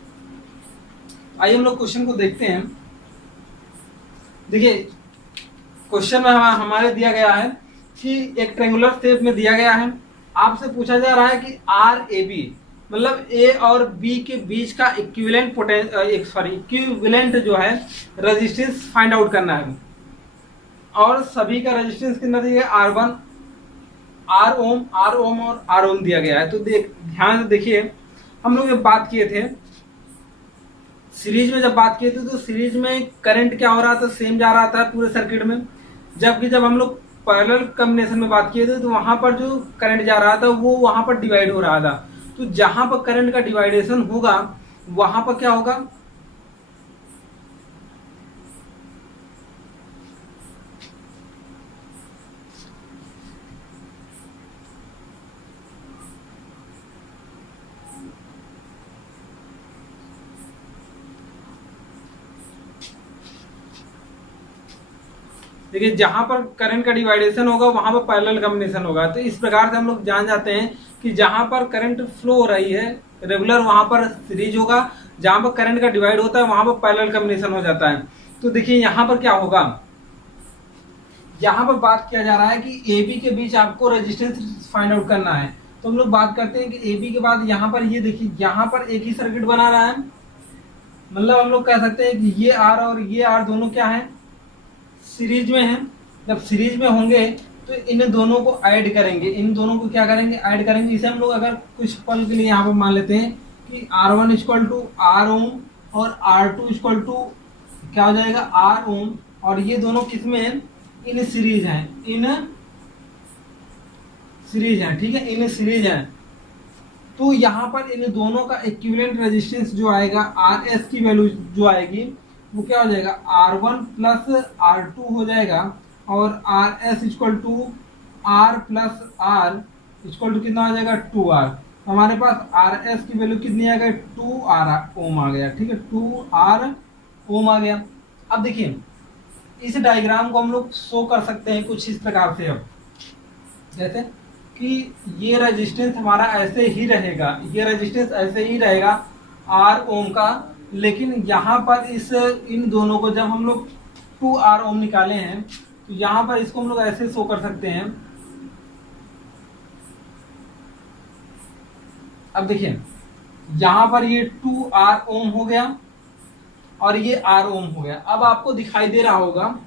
आइए हम लोग क्वेश्चन को देखते हैं। देखिए क्वेश्चन में हमारे दिया गया है कि एक ट्रायंगुलर शेप में दिया गया है, आपसे पूछा जा रहा है कि आर ए बी मतलब ए और बी के बीच का इक्विवेलेंट जो है रेजिस्टेंस फाइंड आउट करना है। और सभी का रेजिस्टेंस कितना दिया है R1 R ओम और R ओम दिया गया है। तो ध्यान से देखिए, हम लोग जब बात किए थे सीरीज में, जब बात किए थे तो सीरीज में करंट क्या हो रहा था, सेम जा रहा था पूरे सर्किट में। जबकि जब हम लोग पैरेलल कॉम्बिनेशन में बात किए थे तो वहां पर जो करंट जा रहा था वो वहां पर डिवाइड हो रहा था। तो जहां पर करंट का डिवाइडेशन होगा वहां पर क्या होगा, देखिए जहां पर करंट का डिवाइडेशन होगा वहां पर पैरेलल कॉम्बिनेशन होगा। तो इस प्रकार से हम लोग जान जाते हैं कि जहां पर करंट फ्लो हो रही है रेगुलर वहां पर सीरीज होगा, जहां पर करंट का डिवाइड होता है वहां पर पैरेलल कॉम्बिनेशन हो जाता है। तो देखिए यहां पर क्या होगा, यहां पर बात किया जा रहा है कि ए बी के बीच आपको रेजिस्टेंस फाइंड आउट करना है। तो हम लोग बात करते हैं कि ए बी के बाद यहाँ पर ये देखिए यहाँ पर एक ही सर्किट बना रहा है, मतलब हम लोग कह सकते हैं कि ये आर और ये आर दोनों क्या है, सीरीज में है। जब सीरीज में होंगे तो इन दोनों को ऐड करेंगे, इन दोनों को क्या करेंगे, ऐड करेंगे। इसे हम लोग अगर कुछ पल के लिए यहाँ पर मान लेते हैं कि R1 इक्वल टू आर ओम और R2 इक्वल टू क्या हो जाएगा आर ओम, और ये दोनों किस में है, इन सीरीज हैं, इन सीरीज हैं, ठीक है, इन सीरीज हैं। तो यहाँ पर इन दोनों का इक्विवेलेंट रेजिस्टेंस जो आएगा आर एस की वैल्यू जो आएगी वो क्या हो जाएगा R1 प्लस R2 हो जाएगा, और R S equal to R plus R equal to कितना हो जाएगा 2R। हमारे पास आर एस की वैल्यू कितनी आ गई 2R ओम आ गया, ठीक है, 2R ओम आ गया। अब देखिए इस डायग्राम को हम लोग शो कर सकते हैं कुछ इस प्रकार से, अब जैसे कि ये रेजिस्टेंस हमारा ऐसे ही रहेगा, ये रेजिस्टेंस ऐसे ही रहेगा R ओम का, लेकिन यहाँ पर इस इन दोनों को जब हम लोग 2R ओम निकाले हैं तो यहाँ पर इसको हम लोग ऐसे शो कर सकते हैं। अब देखिए यहाँ पर ये 2R ओम हो गया और ये R ओम हो गया। अब आपको दिखाई दे रहा होगा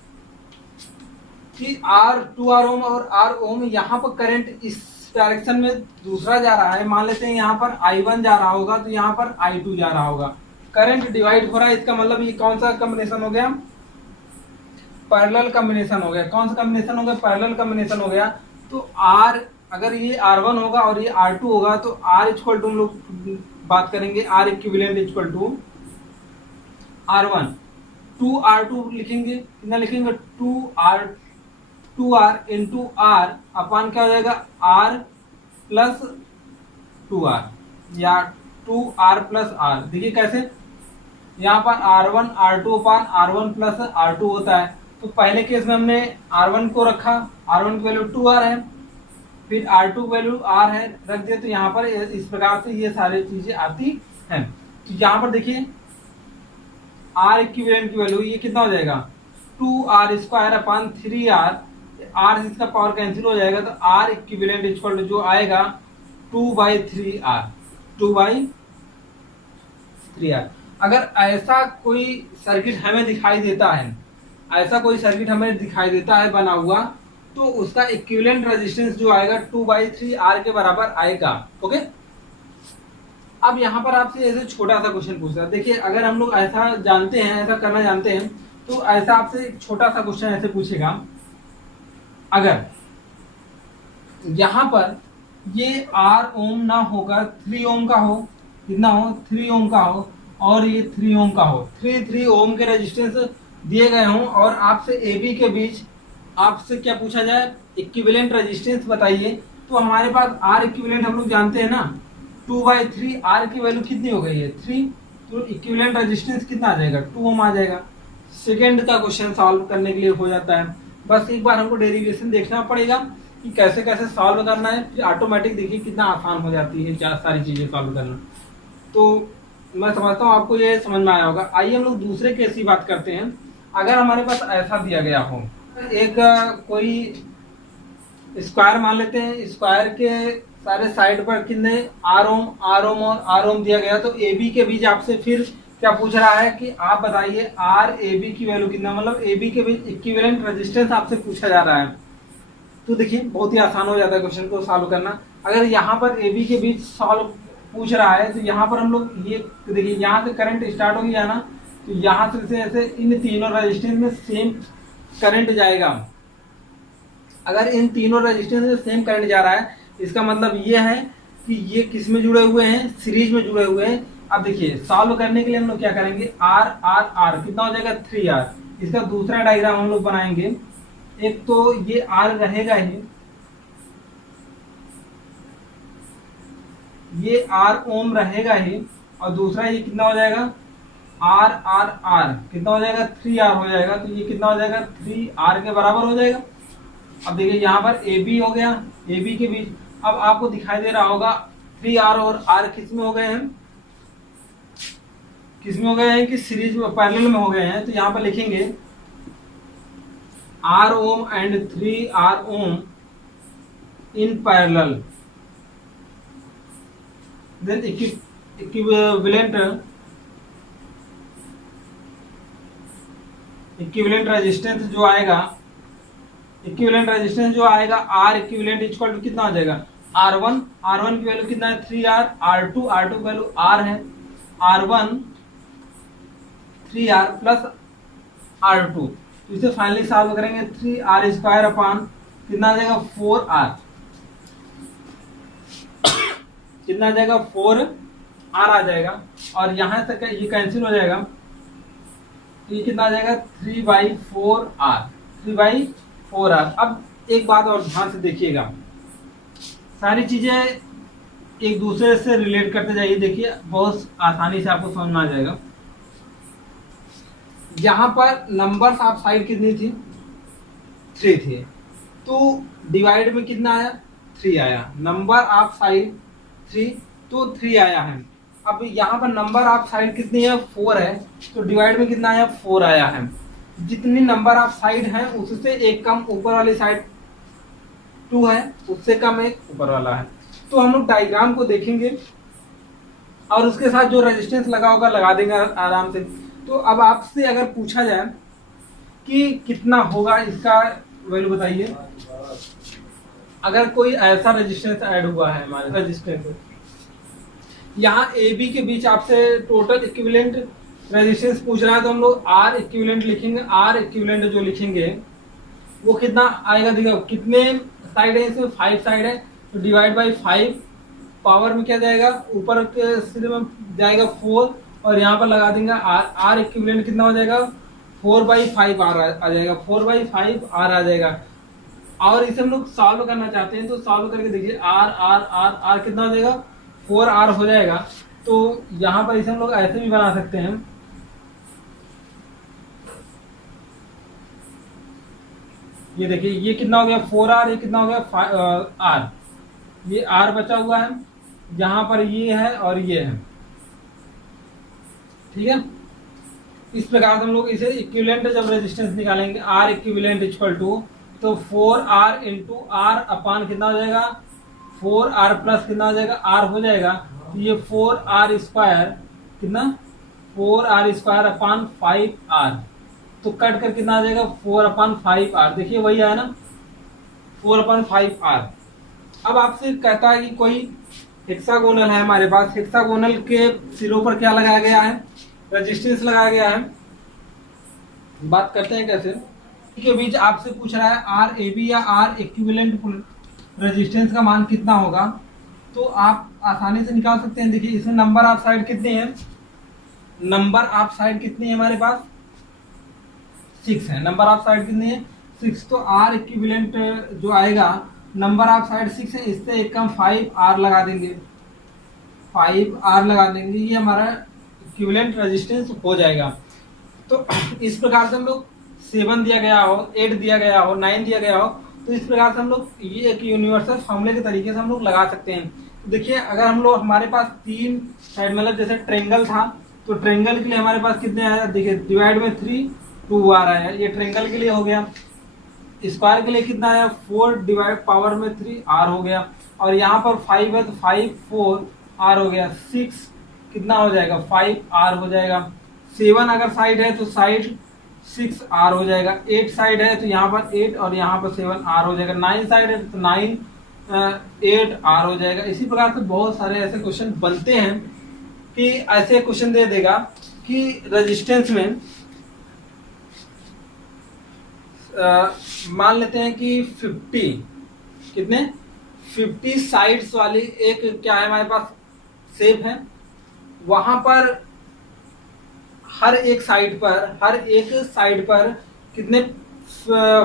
कि 2R ओम और R ओम, यहाँ पर करंट इस डायरेक्शन में दूसरा जा रहा है, मान लेते हैं यहाँ पर I1 जा रहा होगा तो यहाँ पर I2 जा रहा होगा, करंट डिवाइड हो रहा है। इसका मतलब ये कौन सा कॉम्बिनेशन हो गया, पैरेलल कॉम्बिनेशन हो गया। कौन सा कॉम्बिनेशन हो गया, पैरेलल कॉम्बिनेशन हो गया। तो R अगर ये R1 होगा और ये R2 होगा तो R इक्वल टू हम लोग बात करेंगे R equivalent equal to R1 2R2 लिखेंगे, कितना लिखेंगे 2R इंटू R अपान क्या हो जाएगा R प्लस 2R या 2R प्लस R। देखिए कैसे, यहाँ पर R1 R2 upon R1 plus R2 होता है। तो पहले केस में हमने R1 को रखा, R1 की वैल्यू 2R है, फिर R2 की वैल्यू R है रख दिया, तो यहाँ पर इस प्रकार से ये सारी चीजें आती हैं। तो यहाँ पर देखिए R इक्विवेलेंट की वैल्यू ये कितना हो जाएगा 2R square upon 3R, R इसका पावर कैंसिल हो जाएगा, तो R इक्विवेलेंट इक्वल टू जो आएगा 2/3R, 2/3R। अगर ऐसा कोई सर्किट हमें दिखाई देता है, ऐसा कोई सर्किट हमें दिखाई देता है बना हुआ, तो उसका इक्विवेलेंट रेजिस्टेंस जो आएगा 2/3R के बराबर आएगा। ओके, अब यहाँ पर आपसे ऐसे छोटा सा क्वेश्चन पूछ रहा है। देखिए अगर हम लोग ऐसा जानते हैं, ऐसा करना जानते हैं, तो ऐसा आपसे एक छोटा सा क्वेश्चन ऐसे पूछेगा, अगर यहाँ पर ये R ओम ना होगा 3 ओम का हो, कितना हो 3 ओम का हो, और ये 3 ओम का हो, 3 ओम के रेजिस्टेंस दिए गए हों, और आपसे AB के बीच आपसे क्या पूछा जाए इक्विवेलेंट रेजिस्टेंस बताइए। तो हमारे पास R इक्विवेलेंट हम लोग जानते हैं ना 2/3R की वैल्यू कितनी हो गई है 3, तो इक्विवेलेंट रेजिस्टेंस कितना आ जाएगा 2 ओम आ जाएगा। सेकेंड का क्वेश्चन सॉल्व करने के लिए हो जाता है, बस एक बार हमको डेरिवेशन देखना पड़ेगा कि कैसे कैसे सॉल्व करना है, फिर ऑटोमेटिक देखिए कितना आसान हो जाती है सारी चीजें सॉल्व करना। तो मैं समझता हूँ आपको ये समझ में आया होगा। आइए हम लोग दूसरे केस की बात करते हैं। अगर हमारे पास ऐसा दिया गया हो, एक कोई स्क्वायर मान लेते हैं, स्क्वायर के सारे साइड पर कितने R ओम और R ओम दिया गया, तो AB के बीच आपसे फिर क्या पूछ रहा है कि आप बताइए R AB की वैल्यू कितना, मतलब AB के बीच इक्विवेलेंट रेजिस्टेंस आपसे पूछा जा रहा है। तो देखिए बहुत ही आसान हो जाता है क्वेश्चन को सॉल्व करना। अगर यहाँ पर AB के बीच सॉल्व पूछ रहा है तो यहाँ पर हम लोग ये देखिए यहाँ से करंट स्टार्ट हो गया ना, तो यहाँ से ऐसे इन तीनों रेजिस्टेंस में सेम करंट जाएगा। अगर इन तीनों रेजिस्टेंस में सेम करंट जा रहा है, इसका मतलब ये है कि ये किस में जुड़े हुए हैं, सीरीज में जुड़े हुए हैं। अब देखिए सॉल्व करने के लिए हम लोग क्या करेंगे R कितना हो जाएगा 3R। इसका दूसरा डायग्राम हम लोग बनाएंगे। एक तो ये R रहेगा ही, ये R ओम रहेगा ही, और दूसरा ये कितना हो जाएगा R कितना हो जाएगा 3R हो जाएगा, तो ये कितना हो जाएगा 3R के बराबर हो जाएगा। अब देखिए यहाँ पर AB हो गया, AB के बीच अब आपको दिखाई दे रहा होगा 3R और R किस में हो गए हैं, किस में हो गए हैं कि सीरीज में पैरेलल में हो गए हैं। तो यहाँ पर लिखेंगे R ohm and 3R ohm in parallel, then equivalent resistance जो आएगा, इक्विवेलेंट रेजिस्टेंस जो आएगा R इक्विवेलेंट इक्वल टू कितना आ जाएगा, R1 की वैल्यू कितना है 3R, R2 की वैल्यू R है, R1 3R प्लस R2, तो इसे फाइनली सॉल्व करेंगे 3R स्क्वायर अपान कितना आ जाएगा 4R, कितना आ जाएगा 4R आ जाएगा, और यहां तक ये कैंसिल हो जाएगा, ये कितना आ जाएगा 3/4R। अब एक बात और ध्यान से देखिएगा, सारी चीजें एक दूसरे से रिलेट करते जाइए, देखिए बहुत आसानी से आपको समझ में आ जाएगा। यहाँ पर नंबर्स ऑफ साइड कितनी थी 3 थी, तो डिवाइड में कितना आया 3 आया, नंबर ऑफ साइड 3 तो 3 आया है। अब यहाँ पर नंबर ऑफ साइड कितनी है 4 है, तो डिवाइड में कितना आया 4 आया है। जितनी नंबर ऑफ साइड है उससे एक कम ऊपर वाली साइड 2 है, उससे कम एक ऊपर वाला है। तो हम लोग डायग्राम को देखेंगे और उसके साथ जो रेजिस्टेंस लगा होगा लगा देंगे आराम से। तो अब आपसे अगर पूछा जाए कि कितना होगा इसका वैल्यू बताइए, अगर कोई ऐसा रेजिस्टेंस ऐड हुआ है हमारे रेजिस्टेंस, यहाँ ए बी के बीच आपसे टोटल इक्विवेलेंट रेजिस्टेंस पूछ रहा है, तो हम लोग R इक्विवेलेंट लिखेंगे। R इक्विवेलेंट जो लिखेंगे वो कितना आएगा, देखो कितने साइड है इसमें 5 साइड है, तो डिवाइड बाई 5, पावर में क्या जाएगा ऊपर के सिरे में जाएगा 4, और यहाँ पर लगा देंगे R इक्विवेलेंट कितना हो जाएगा 4/5 R आ जाएगा, 4/5 R आ जाएगा। और इसे हम लोग सॉल्व करना चाहते हैं, तो सॉल्व करके देखिए R कितना हो जाएगा 4R हो जाएगा। तो यहाँ पर इसे हम लोग ऐसे भी बना सकते हैं, ये देखिए ये कितना हो गया 4R, ये कितना हो गया R, ये R बचा हुआ है, यहाँ पर ये है और ये है, ठीक है। इस प्रकार से हम लोग इसे इक्विवेलेंट जब रेजिस्टेंस निकालेंगे R इक्विवेलेंट इक्वल टू, तो 4R इंटू R अपान कितना हो जाएगा 4R प्लस कितना हो जाएगा R हो जाएगा, तो ये 4R स्क्वायर कितना 4R स्क्वायर अपान 5R, तो कट कर कितना आ जाएगा 4/5R, देखिए वही है ना 4/5R। अब आपसे कहता है कि कोई हेक्सागोनल है हमारे पास, हेक्सागोनल के सिरों पर क्या लगाया गया है रेजिस्टेंस लगाया गया है। बात करते हैं कैसे, के बीच आपसे पूछ रहा है R AB या R इक्विवेलेंट रेजिस्टेंस का मान कितना होगा, तो आप आसानी से निकाल सकते हैं। देखिए इसमें नंबर ऑफ साइड कितने हैं, नंबर ऑफ साइड कितनी है हमारे पास 6 है, नंबर ऑफ साइड कितनी है 6, तो R इक्विवेलेंट जो आएगा नंबर ऑफ साइड 6 है, इससे एक कम 5R लगा देंगे, 5R लगा देंगे, ये हमारा इक्विवेलेंट रेजिस्टेंस हो जाएगा। तो इस प्रकार से हम लोग 7 दिया गया हो, 8 दिया गया हो, 9 दिया गया हो, तो इस प्रकार से हम लोग ये एक यूनिवर्सल फॉर्मूले के तरीके से हम लोग लगा सकते हैं। तो देखिए अगर हम लोग हमारे पास 3 साइड मतलब जैसे ट्रेंगल था, तो ट्रेंगल के लिए हमारे पास कितने आया, देखिए डिवाइड में 3 2R आया, ये ट्रेंगल के लिए हो गया। स्क्वायर के लिए कितना आया 4 डिवाइड पावर में 3R हो गया, और यहाँ पर 5 है तो 5 4R हो गया, 6 कितना हो जाएगा 5R हो जाएगा, 7 अगर साइड है तो साइड 6R हो जाएगा, 8 साइड है तो यहाँ पर 8 और यहाँ पर 7R हो जाएगा, 9 साइड है तो 9 8R हो जाएगा। इसी प्रकार से बहुत सारे ऐसे क्वेश्चन बनते हैं कि ऐसे क्वेश्चन दे देगा कि रेजिस्टेंस में मान लेते हैं कि 50 कितने 50 साइड्स वाली एक क्या है हमारे पास शेप है, वहां पर हर एक साइड पर कितने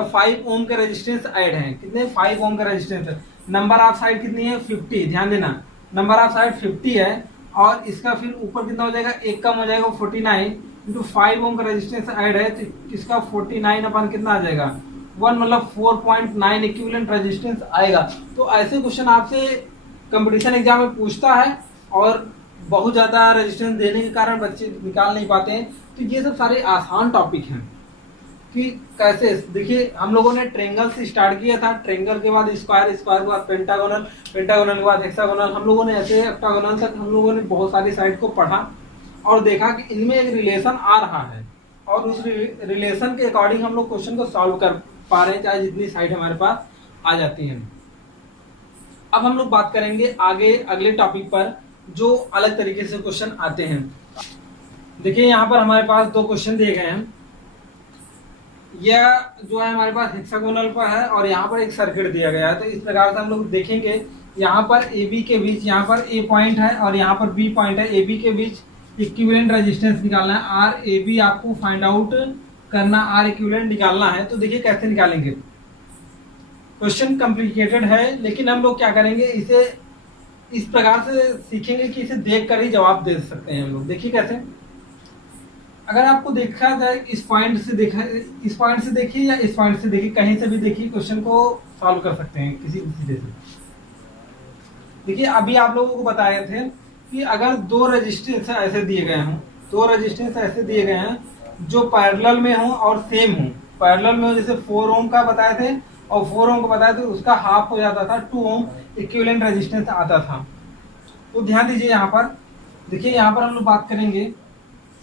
5 ओम का रेजिस्टेंस ऐड है, कितने 5 ओम का रेजिस्टेंस है। नंबर ऑफ साइड कितनी है 50, ध्यान देना नंबर ऑफ साइड 50 है, और इसका फिर ऊपर कितना हो जाएगा एक कम हो जाएगा 49 इंटू 5 ओम का रेजिस्टेंस ऐड है, तो इसका 49 अपन कितना आ जाएगा 1 मतलब 4.9 इक्विवेलेंट रेजिस्टेंस आएगा। तो ऐसे क्वेश्चन आपसे कंपटीशन एग्जाम में पूछता है और बहुत ज़्यादा रेजिस्टेंस देने के कारण बच्चे निकाल नहीं पाते हैं। तो ये सब सारे आसान टॉपिक हैं कि कैसे, देखिए हम लोगों ने ट्रेंगल से स्टार्ट किया था, ट्रेंगल के बाद स्क्वायर, स्क्वायर के बाद पेंटागोनल, पेंटागोनल के बाद हेक्सागोनल, हम लोगों ने ऐसे ऑक्टागोनल तक हम लोगों ने बहुत सारी साइड को पढ़ा और देखा कि इनमें एक रिलेशन आ रहा है और उस रिलेशन के अकॉर्डिंग हम लोग क्वेश्चन को सॉल्व कर पा रहे हैं, चाहे जितनी साइड हमारे पास आ जाती है। अब हम लोग बात करेंगे आगे अगले टॉपिक पर जो अलग तरीके से क्वेश्चन आते हैं। देखिए यहाँ पर हमारे पास दो क्वेश्चन दिए गए हैं। यह जो है हमारे पास हेक्सागोनल पर है और यहाँ पर एक सर्किट दिया गया है। तो इस प्रकार से हम लोग देखेंगे, यहाँ पर ए बी के बीच, यहाँ पर ए पॉइंट है और यहाँ पर बी पॉइंट है, ए बी के बीच इक्विवेलेंट रेजिस्टेंस निकालना है, आर ए बी आपको फाइंड आउट करना, आर इक्विवेलेंट निकालना है। तो देखिए कैसे निकालेंगे, क्वेश्चन कॉम्प्लिकेटेड है लेकिन हम लोग क्या करेंगे, इसे इस प्रकार से सीखेंगे कि इसे देखकर ही जवाब दे सकते हैं हम लोग। देखिए कैसे, अगर आपको देखा जाए इस पॉइंट से देखा, इस पॉइंट से देखिए या इस पॉइंट से देखिए, कहीं से भी देखिए क्वेश्चन को सॉल्व कर सकते हैं किसी भी सीधे से। देखिए अभी आप लोगों को बताए थे कि अगर दो रेजिस्टेंस ऐसे दिए गए हों, दो रेजिस्टेंस ऐसे दिए गए हैं जो पैरेलल में हों और सेम हों, पैरेलल में हो, जैसे 4 ओम का बताए थे और 4 ओम का बताए थे, उसका हाफ हो जाता था, 2 ओम इक्विवेलेंट रेजिस्टेंस आता था। तो ध्यान दीजिए यहाँ पर, देखिए यहाँ पर हम लोग बात करेंगे,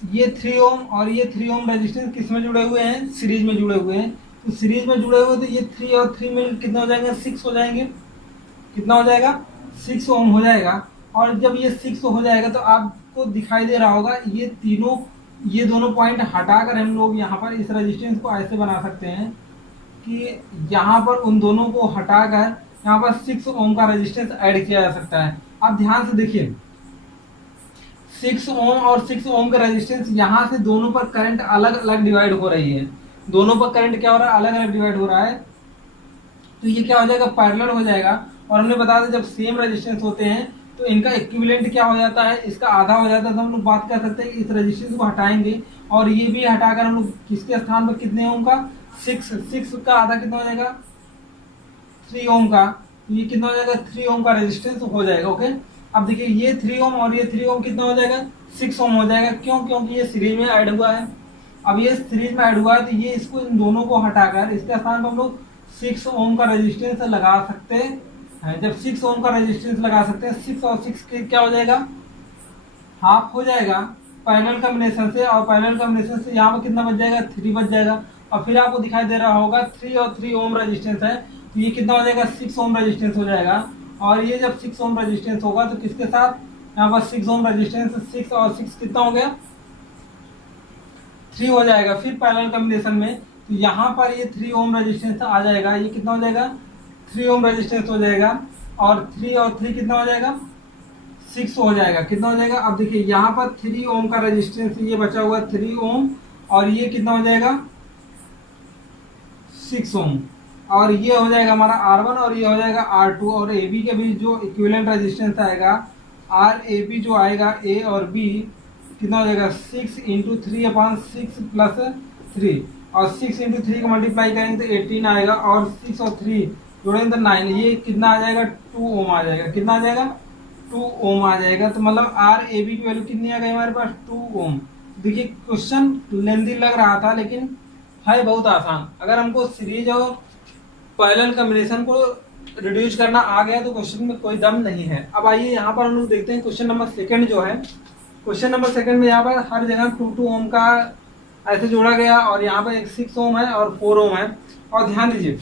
ये 3 ओम और ये 3 ओम रेजिस्टेंस किस में जुड़े हुए हैं, सीरीज में जुड़े हुए हैं। तो सीरीज में जुड़े हुए तो ये 3 और 3 में कितना हो जाएंगे, 6 हो जाएंगे। कितना हो जाएगा, 6 ओम हो जाएगा। और जब ये 6 हो जाएगा तो आपको दिखाई दे रहा होगा ये तीनों, ये दोनों पॉइंट हटाकर हम लोग यहाँ पर इस रेजिस्टेंस को ऐसे बना सकते हैं कि यहाँ पर उन दोनों को हटाकर यहाँ पर 6 ओम का रेजिस्टेंस ऐड किया जा सकता है। आप ध्यान से देखिए, 6 ओम और 6 ओम का रेजिस्टेंस, यहाँ से दोनों पर करंट अलग अलग डिवाइड हो रही है, दोनों पर करंट क्या हो रहा है, अलग अलग डिवाइड हो रहा है। तो ये क्या हो जाएगा, पैरेलल हो जाएगा। और हमने बताया था जब सेम रेजिस्टेंस होते हैं तो इनका इक्विवेलेंट क्या हो जाता है, इसका आधा हो जाता है। तो हम लोग बात कर सकते हैं कि इस रेजिस्टेंस को हटाएंगे और ये भी हटाकर हम लोग किसके स्थान पर कितने ओम का, 6 का आधा कितना हो जाएगा, 3 ओम का। ये कितना हो जाएगा, 3 ओम का रेजिस्टेंस हो जाएगा। ओके, अब देखिए ये 3 ओम और ये 3 ओम कितना हो जाएगा, 6 ओम हो जाएगा। क्यों, क्योंकि ये सीरीज में ऐड हुआ है। अब ये सीरीज में ऐड हुआ है तो ये इसको, इन दोनों को हटाकर इसके स्थान पर हम लोग 6 ओम का रेजिस्टेंस लगा सकते हैं। जब 6 ओम का रेजिस्टेंस लगा सकते हैं, 6 और 6 के क्या हो जाएगा, हाफ हो जाएगा पैरेलल कॉम्बिनेशन से। और पैरेलल कॉम्बिनेशन से यहाँ पर कितना बच जाएगा, 3 बच जाएगा। और फिर आपको दिखाई दे रहा होगा 3 और 3 ओम रेजिस्टेंस है, तो ये कितना हो जाएगा, 6 ओम रेजिस्टेंस हो जाएगा। और ये जब 6 ओम रेजिस्टेंस होगा तो किसके साथ, यहाँ पर 6 ओम रेजिस्टेंस, 6 और 6 कितना हो गया, 3 हो जाएगा। फिर पैरेलल कॉम्बिनेशन में तो यहाँ पर ये 3 ओम रेजिस्टेंस आ जाएगा, ये कितना हो जाएगा, 3 ओम रेजिस्टेंस हो जाएगा। और 3 और 3 कितना हो जाएगा, 6 हो जाएगा। कितना हो जाएगा, अब देखिए यहाँ पर 3 ओम का रेजिस्टेंस ये बचा हुआ 3 ओम और ये कितना हो जाएगा, 6 ओम। और ये हो जाएगा हमारा R1 और ये हो जाएगा R2। और AB के बीच जो इक्विवेलेंट रेजिस्टेंस आएगा, RAB जो आएगा A और B, कितना हो जाएगा, 6 इंटू 3/6 प्लस 3। और 6 इंटू 3 को मल्टीप्लाई करेंगे तो 18 आएगा। और 6 और 3 जोड़ेंगे तो 9। ये कितना आ जाएगा, 2 ओम आ जाएगा। कितना आ जाएगा, 2 ओम आ जाएगा। तो मतलब RAB की वैल्यू कितनी आ गई हमारे पास, 2 ओम। देखिए क्वेश्चन लेंथी लग रहा था लेकिन है बहुत आसान। अगर हमको सीरीज और पैरेलल कॉम्बिनेशन को रिड्यूस करना आ गया तो क्वेश्चन में कोई दम नहीं है। अब आइए यहाँ पर हम लोग देखते हैं क्वेश्चन नंबर 2 जो है। क्वेश्चन नंबर 2 में यहाँ पर हर जगह 2 ओम का ऐसे जोड़ा गया और यहाँ पर एक 6 ओम है और 4 ओम है। और ध्यान दीजिए,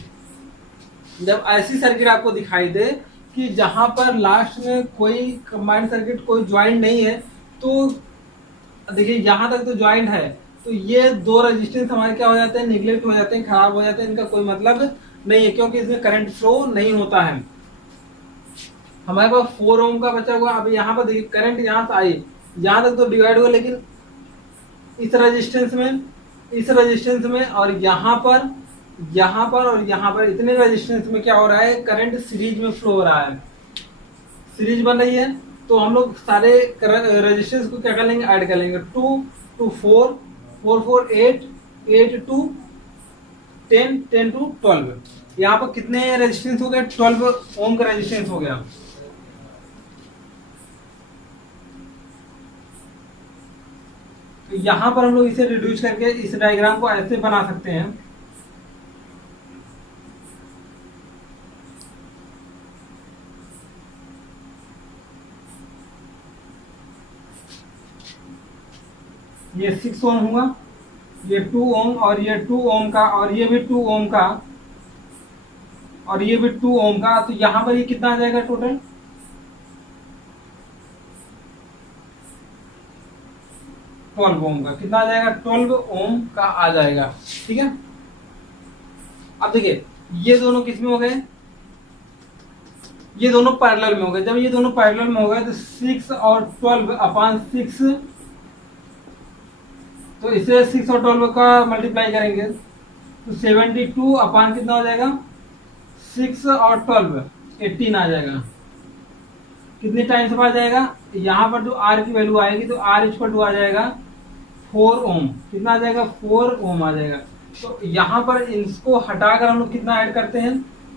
जब ऐसी सर्किट आपको दिखाई दे कि जहाँ पर लास्ट में कोई कंबाइंड सर्किट, कोई ज्वाइंट नहीं है, तो देखिए यहाँ तक तो ज्वाइंट है, तो ये दो रेजिस्टेंस हमारे क्या हो जाते हैं, निगलेक्ट हो जाते हैं, खराब हो जाते हैं, इनका कोई मतलब नहीं है क्योंकि इसमें करंट फ्लो नहीं होता है। हमारे पास 4 ओम का बचा हुआ। अब यहाँ पर देखिए करंट यहाँ से आई, यहाँ तक तो डिवाइड हुआ, लेकिन इस रेजिस्टेंस में और यहाँ पर और यहाँ पर इतने रेजिस्टेंस में क्या हो रहा है, करंट सीरीज में फ्लो हो रहा है, सीरीज बन रही है। तो हम लोग सारे रेजिस्टेंस को क्या कर लेंगे, ऐड कर लेंगे। 2 2 4 4 4 8 8 2 10, 10 to 12। यहाँ पर कितने रेजिस्टेंस हो गए? 12 ओम का रेजिस्टेंस हो गया। तो यहाँ पर हम लोग इसे रिड्यूस करके इस डायग्राम को ऐसे बना सकते हैं। ये 6 ओम हुआ, ये 2 ओम, और ये 2 ओम का, और ये भी 2 ओम का, और ये भी 2 ओम का। तो यहाँ पर ये कितना आ जाएगा टोटल? 12 ओम का। कितना आ जाएगा? 12 ओम का आ जाएगा। ठीक है, अब देखिए ये दोनों किस में हो गए? ये दोनों पैरेलल में हो गए। जब ये दोनों पैरेलल में हो गए तो 6 और 12 अपॉन 6, तो इसे 6 और 12 का मल्टीप्लाई करेंगे तो 72 अपॉन कितना हो जाएगा? 6 और 12 18 आ जाएगा। कितने टाइम्स पर आ जाएगा? यहाँ पर जो आर की वैल्यू आएगी तो आर इक्वल टू आ जाएगा 4 ओम। कितना आ जाएगा? 4 ओम आ जाएगा। तो यहाँ पर इसको हटाकर हम लोग कितना ऐड करते हैं?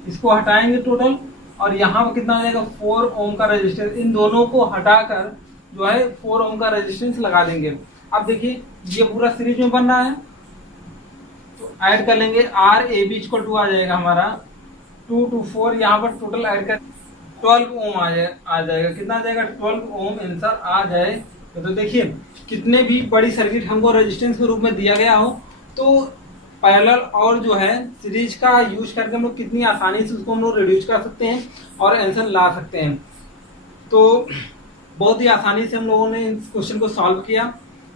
इसको हटाएंगे टोटल, और यहाँ पर कितना आ जाएगा? 4 ओम का रेजिस्टेंस। इन दोनों को हटाकर जो है 4 ओम का रेजिस्टेंस लगा देंगे। अब देखिए ये पूरा सीरीज में बन रहा है, तो ऐड कर लेंगे। R A B equal to आ जाएगा हमारा 2 to 4। यहाँ पर टोटल ऐड कर 12 ओम आ जाएगा। कितना आ जाएगा? 12 ओम आंसर आ जाए। तो देखिए कितने भी बड़ी सर्किट हमको रेजिस्टेंस के रूप में दिया गया हो, तो पैरेलल और जो है सीरीज का यूज करके हम लोग कितनी आसानी से उसको हम लोग रिड्यूस कर सकते हैं और आंसर ला सकते हैं। तो बहुत ही आसानी से हम लोगों ने इस क्वेश्चन को सॉल्व किया,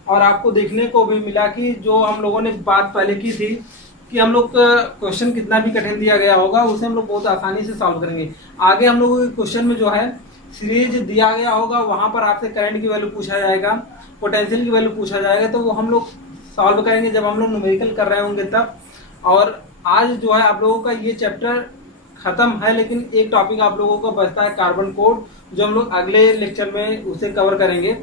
और आपको देखने को भी मिला कि जो हम लोगों ने बात पहले की थी कि हम लोग क्वेश्चन कितना भी कठिन दिया गया होगा उसे हम लोग बहुत आसानी से सॉल्व करेंगे। आगे हम लोगों के क्वेश्चन में जो है सीरीज दिया गया होगा, वहां पर आपसे करंट की वैल्यू पूछा जाएगा, पोटेंशियल की वैल्यू पूछा जाएगा, तो वो हम लोग सॉल्व करेंगे जब हम लोग न्यूमेरिकल कर रहे होंगे तब। और आज जो है आप लोगों का ये चैप्टर खत्म है, लेकिन एक टॉपिक आप लोगों को बचता है कार्बन कोड, जो हम लोग अगले लेक्चर में उसे कवर करेंगे।